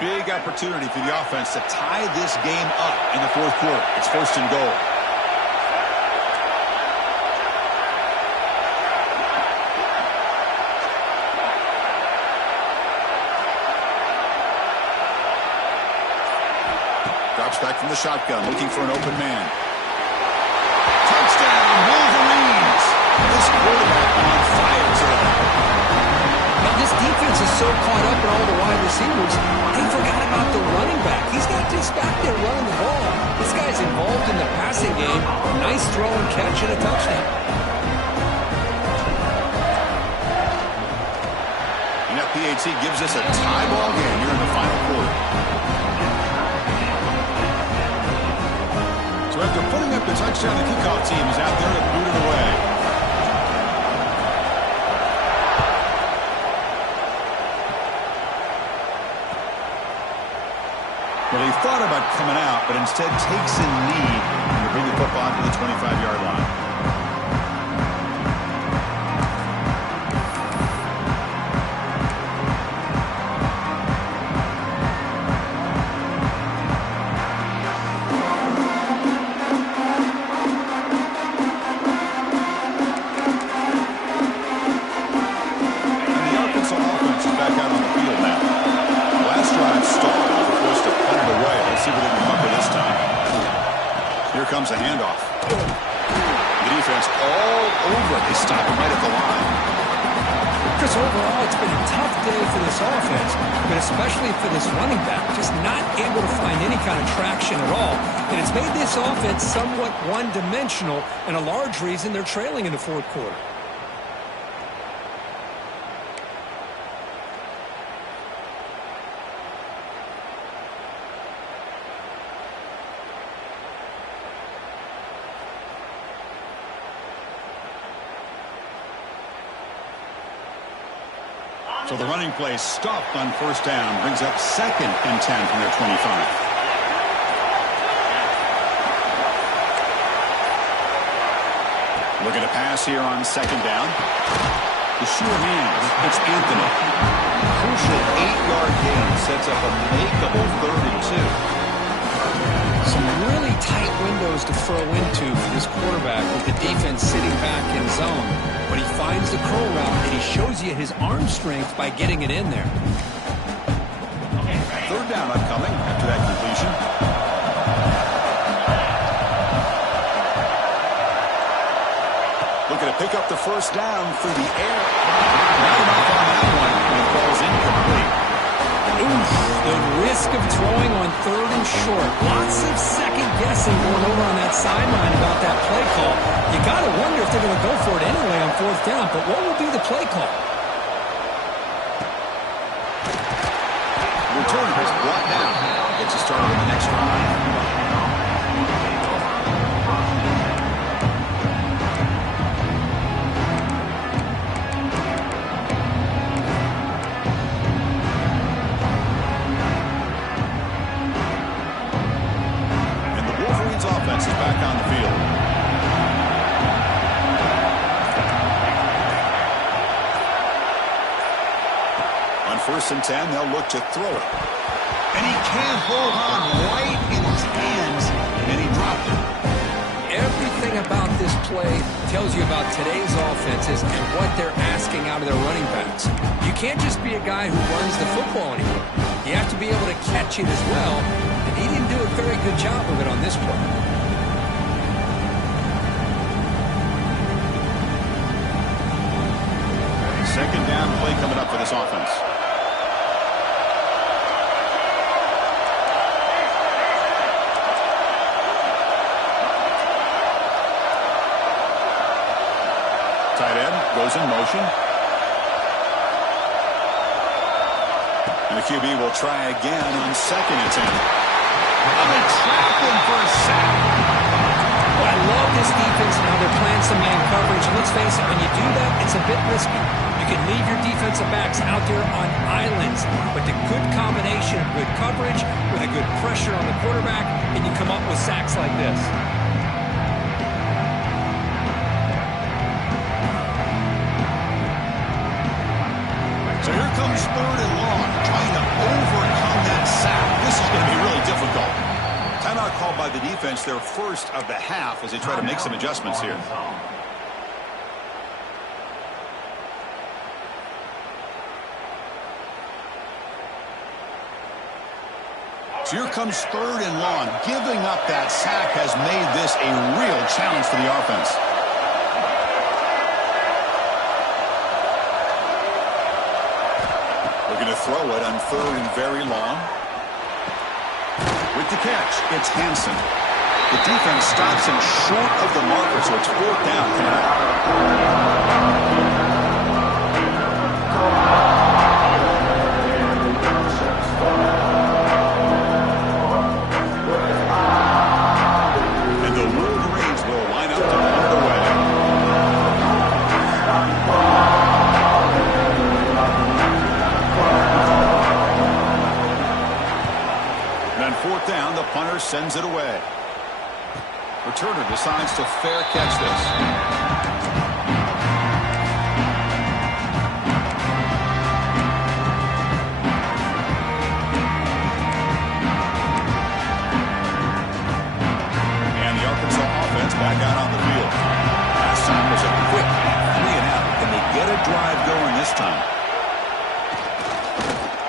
Big opportunity for the offense to tie this game up in the fourth quarter. It's first and goal. Drops back from the shotgun, looking for an open man. Touchdown, Wolverines! This quarterback on fire today. Now, this defense is so caught up in all the wide receivers, they forgot about the running back. He's not just back there running the ball. This guy's involved in the passing game. Nice throw and catch and a touchdown. And that PAT gives us a tie ball game here in the final quarter. So after putting up the touchdown, the kickoff team is out there to boot it away. Well, he thought about coming out, but instead takes a knee to bring the football to the 25-yard line. Comes a handoff. The defense all over. They stop him right at the line. Chris, overall, it's been a tough day for this offense, but especially for this running back, just not able to find any kind of traction at all. And it's made this offense somewhat one-dimensional, and a large reason they're trailing in the fourth quarter. So the running play stopped on first down, brings up 2nd and 10 from their 25. Looking to pass here on 2nd down. The sure hands, it's Anthony. Crucial 8-yard gain sets up a makeable 3rd and 2. Some really tight windows to throw into for this quarterback with the defense sitting back in zone. But he finds the curl route, and he shows you his arm strength by getting it in there. 3rd down upcoming after that completion. Looking to pick up the first down through the air. Not enough on that one, and it falls incomplete. Oof. risk of throwing on 3rd and short. Lots of second guessing going over on that sideline about that play call. You got to wonder if they're going to go for it anyway on 4th down, but what will be the play call? Return is brought down. Gets us started in the next drive. Offense is back on the field. On 1st and 10, they'll look to throw it. And he can't hold on right in his hands, and he dropped it. Everything about this play tells you about today's offenses and what they're asking out of their running backs. You can't just be a guy who runs the football anymore. You have to be able to catch it as well, and he didn't do a very good job of it on this play. Second down play coming up for this offense. Tight end goes in motion. And the QB will try again on 2nd and 10. And they trap him for a sack. Well, I love this defense and how they're playing some man coverage. And let's face it, when you do that, it's a bit risky. You can leave your defensive backs out there on islands, but the good combination of good coverage with a good pressure on the quarterback, and you come up with sacks like this. So here comes 3rd and long, trying to overcome that sack. This is going to be really difficult. Timeout called by the defense, their first of the half, as they try to make some adjustments here. So here comes 3rd and long. Giving up that sack has made this a real challenge for the offense. Looking to throw it on 3rd and very long. With the catch, it's Hansen. The defense stops him short of the marker, so it's 4th down coming up. Punter sends it away. Returner decides to fair catch this. And the Arkansas offense back out on the field. Last time was a quick 3 and out. Can they get a drive going this time?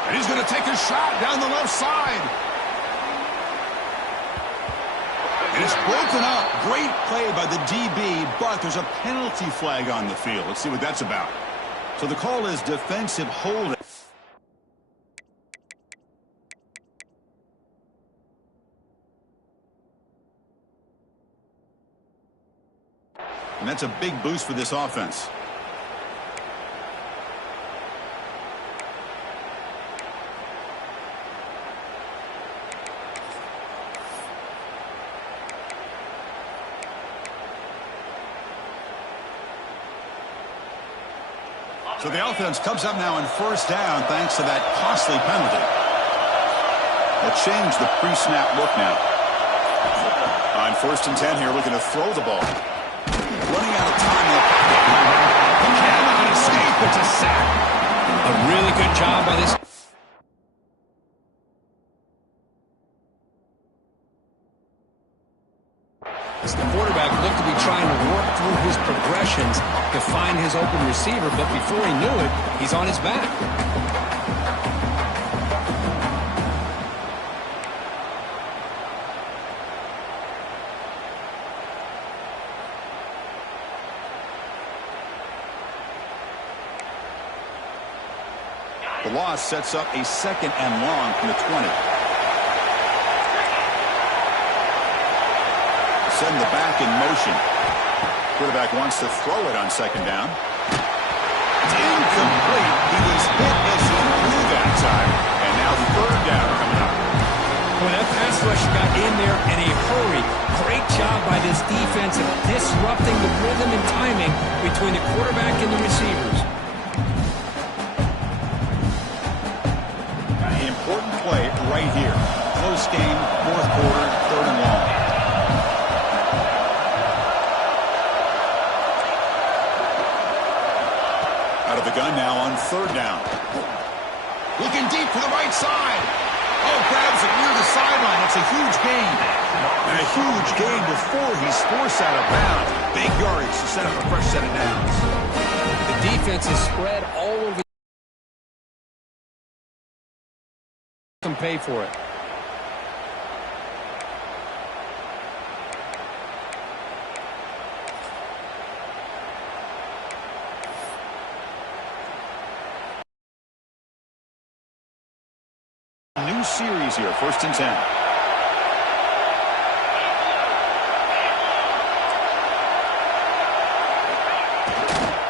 And he's going to take a shot down the left side. And it's broken up. Great play by the DB, but there's a penalty flag on the field. Let's see what that's about. So the call is defensive holding. And that's a big boost for this offense. So the offense comes up now on 1st down thanks to that costly penalty. They'll change the pre-snap look now. On 1st and 10 here, looking to throw the ball. Running out of time in the pocket. He cannot escape. It's a sack. A really good job by this. The quarterback looked to be trying to work through his progressions to find his open receiver, but before he knew it, he's on his back. The loss sets up a 2nd and long from the 20. Send the back in motion. Quarterback wants to throw it on second down. It's incomplete. He was hit as he threw that time. And now third down coming up. Well, that pass rush got in there in a hurry. Great job by this defense of disrupting the rhythm and timing between the quarterback and the receivers. Important play right here. Close game, fourth quarter, third and long. Out of the gun now on third down. Looking deep to the right side. Oh, grabs it near the sideline. It's a huge gain. And a huge gain before he's forced out of bounds. Big yardage to set up a fresh set of downs. The defense is spread all over. Can pay for it. New series here, 1st and 10.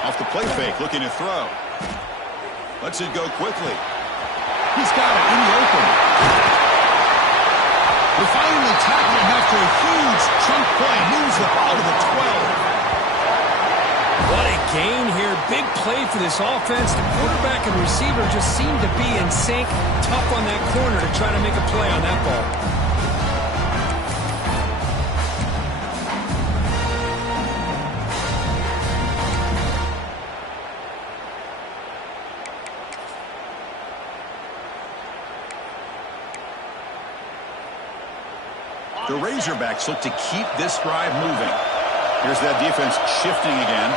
Off the play fake, looking to throw. Lets it go quickly. He's got it in the open. We finally tackle him after a huge chunk play. Moves the ball to the 12. What a gain here. Big play for this offense. The quarterback and receiver just seem to be in sync. Tough on that corner to try to make a play on that ball. The Razorbacks look to keep this drive moving. Here's that defense shifting again.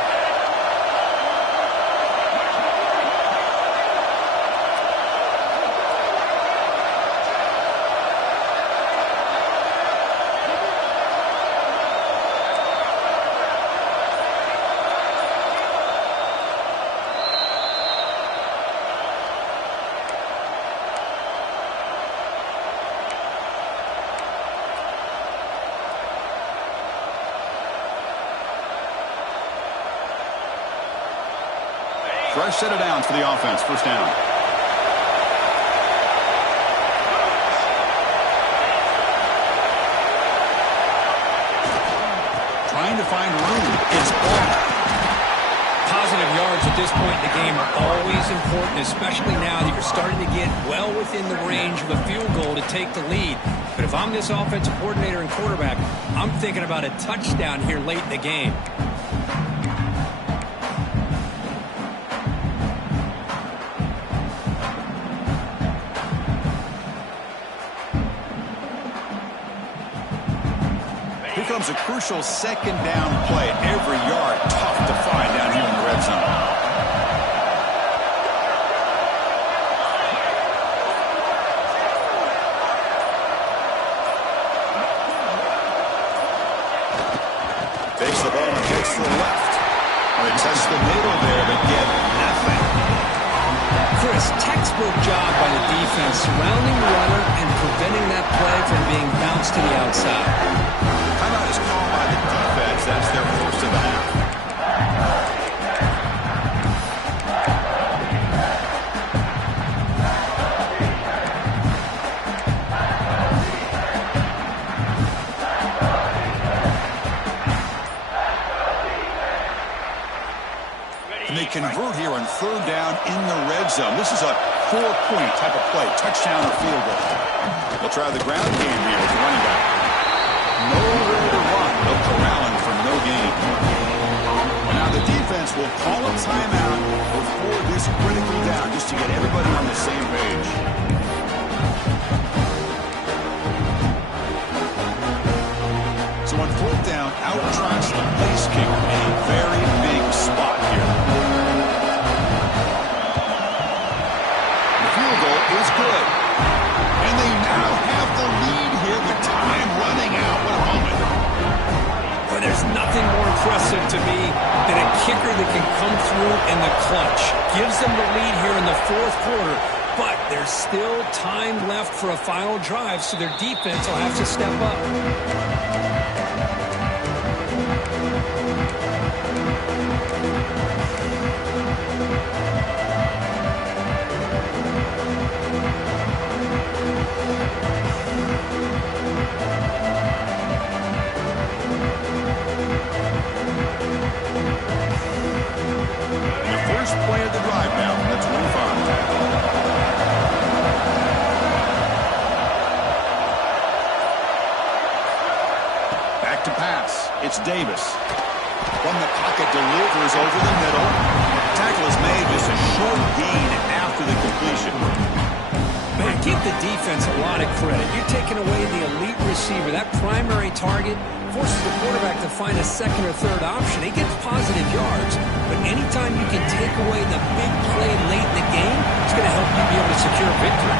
Fresh set of downs for the offense. First down. Trying to find room. It's ball. Positive yards at this point in the game are always important, especially now that you're starting to get well within the range of a field goal to take the lead. But if I'm this offensive coordinator and quarterback, I'm thinking about a touchdown here late in the game. Here comes a crucial second down play. Every yard tough to find down here in the red zone. Takes the ball and takes the left. They test the middle there, but get nothing. Chris, textbook job by the defense surrounding the runner and preventing that play from being bounced to the outside. Timeout is called by the defense. That's their first of the half. And they convert here on third down in the red zone. This is a 4-point type of play, touchdown or field goal. They'll try the ground game here with the running back. Nowhere to run. No corralling for no gain. And now the defense will call a timeout before this critical down just to get everybody on the same page. So on fourth down, out trots the place kicker in a very big spot here. The field goal is good. And they now have the lead here with time running out. What a moment. But there's nothing more impressive to me than a kicker that can come through in the clutch. Gives them the lead here in the fourth quarter But there's still time left for a final drive, so their defense will have to step up. Play of the drive now, the 25. Back to pass. It's Davis. From the pocket, delivers over the middle. Tackle is made, just a short gain after the completion. Man, give the defense a lot of credit. You're taking away the elite receiver. That primary target forces the quarterback to find a second or third option. He gets positive yards, but anytime you can take away the big play late in the game, it's going to help you be able to secure victory.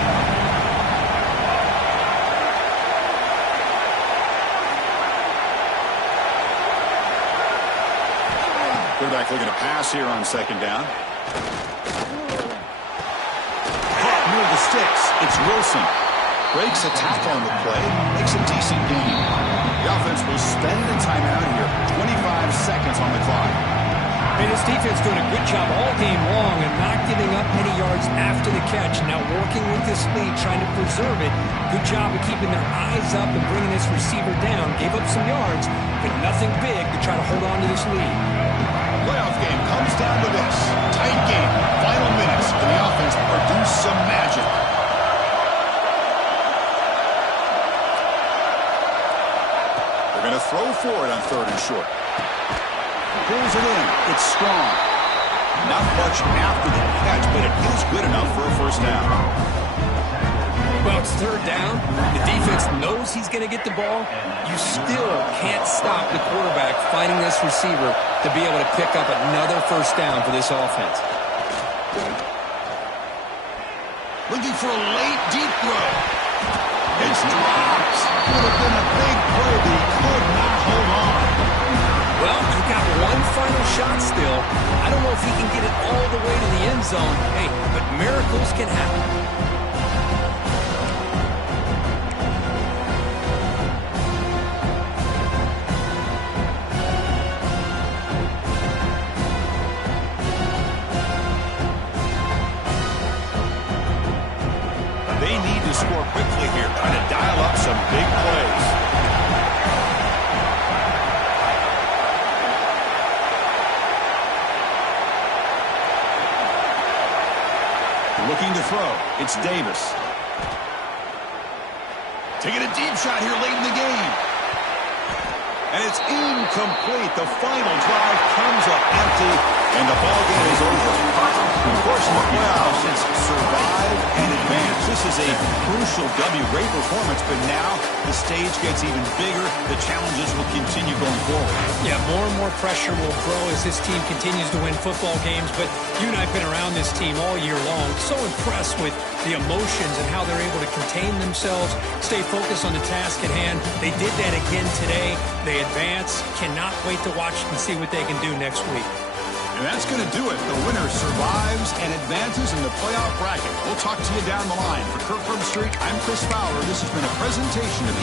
Quarterback looking to pass here on second down. Caught near the sticks. It's Wilson. Breaks a tackle on the play. Makes a decent gain. The offense will spend the timeout here. 25 seconds on the clock. And this defense doing a good job all game long and not giving up any yards after the catch. Now working with this lead, trying to preserve it. Good job of keeping their eyes up and bringing this receiver down. Gave up some yards, but nothing big to try to hold on to this lead. Playoff game comes down to this. Tight game. Final minutes. And the offense produce some magic. They're going to throw for it on 3rd and short. Pulls it in. It's strong. Not much after the catch, but it is good enough for a first down. Well, it's 3rd down. The defense knows he's going to get the ball. You still can't stop the quarterback fighting this receiver to be able to pick up another first down for this offense. Looking for a late deep throw. It's dropped. Would have been a big play, but he could not hold on. Well, he got one final shot still. I don't know if he can get it all the way to the end zone. Hey, but miracles can happen. They need to score quickly here, trying to dial up some big plays. Looking to throw. It's Davis. Taking a deep shot here late in the game. And it's incomplete. The final drive comes up empty, and the ball game is over. Of course, in the playoffs, it's survive and advance. This is a crucial W. Great performance, but now the stage gets even bigger. The challenges will continue going forward. Yeah, more and more pressure will grow as this team continues to win football games, but you and I have been around this team all year long. So impressed with the emotions and how they're able to contain themselves, stay focused on the task at hand. They did that again today. They advance. Cannot wait to watch and see what they can do next week. And that's going to do it. The winner survives and advances in the playoff bracket. We'll talk to you down the line. For Kirk Street, I'm Chris Fowler. This has been a presentation of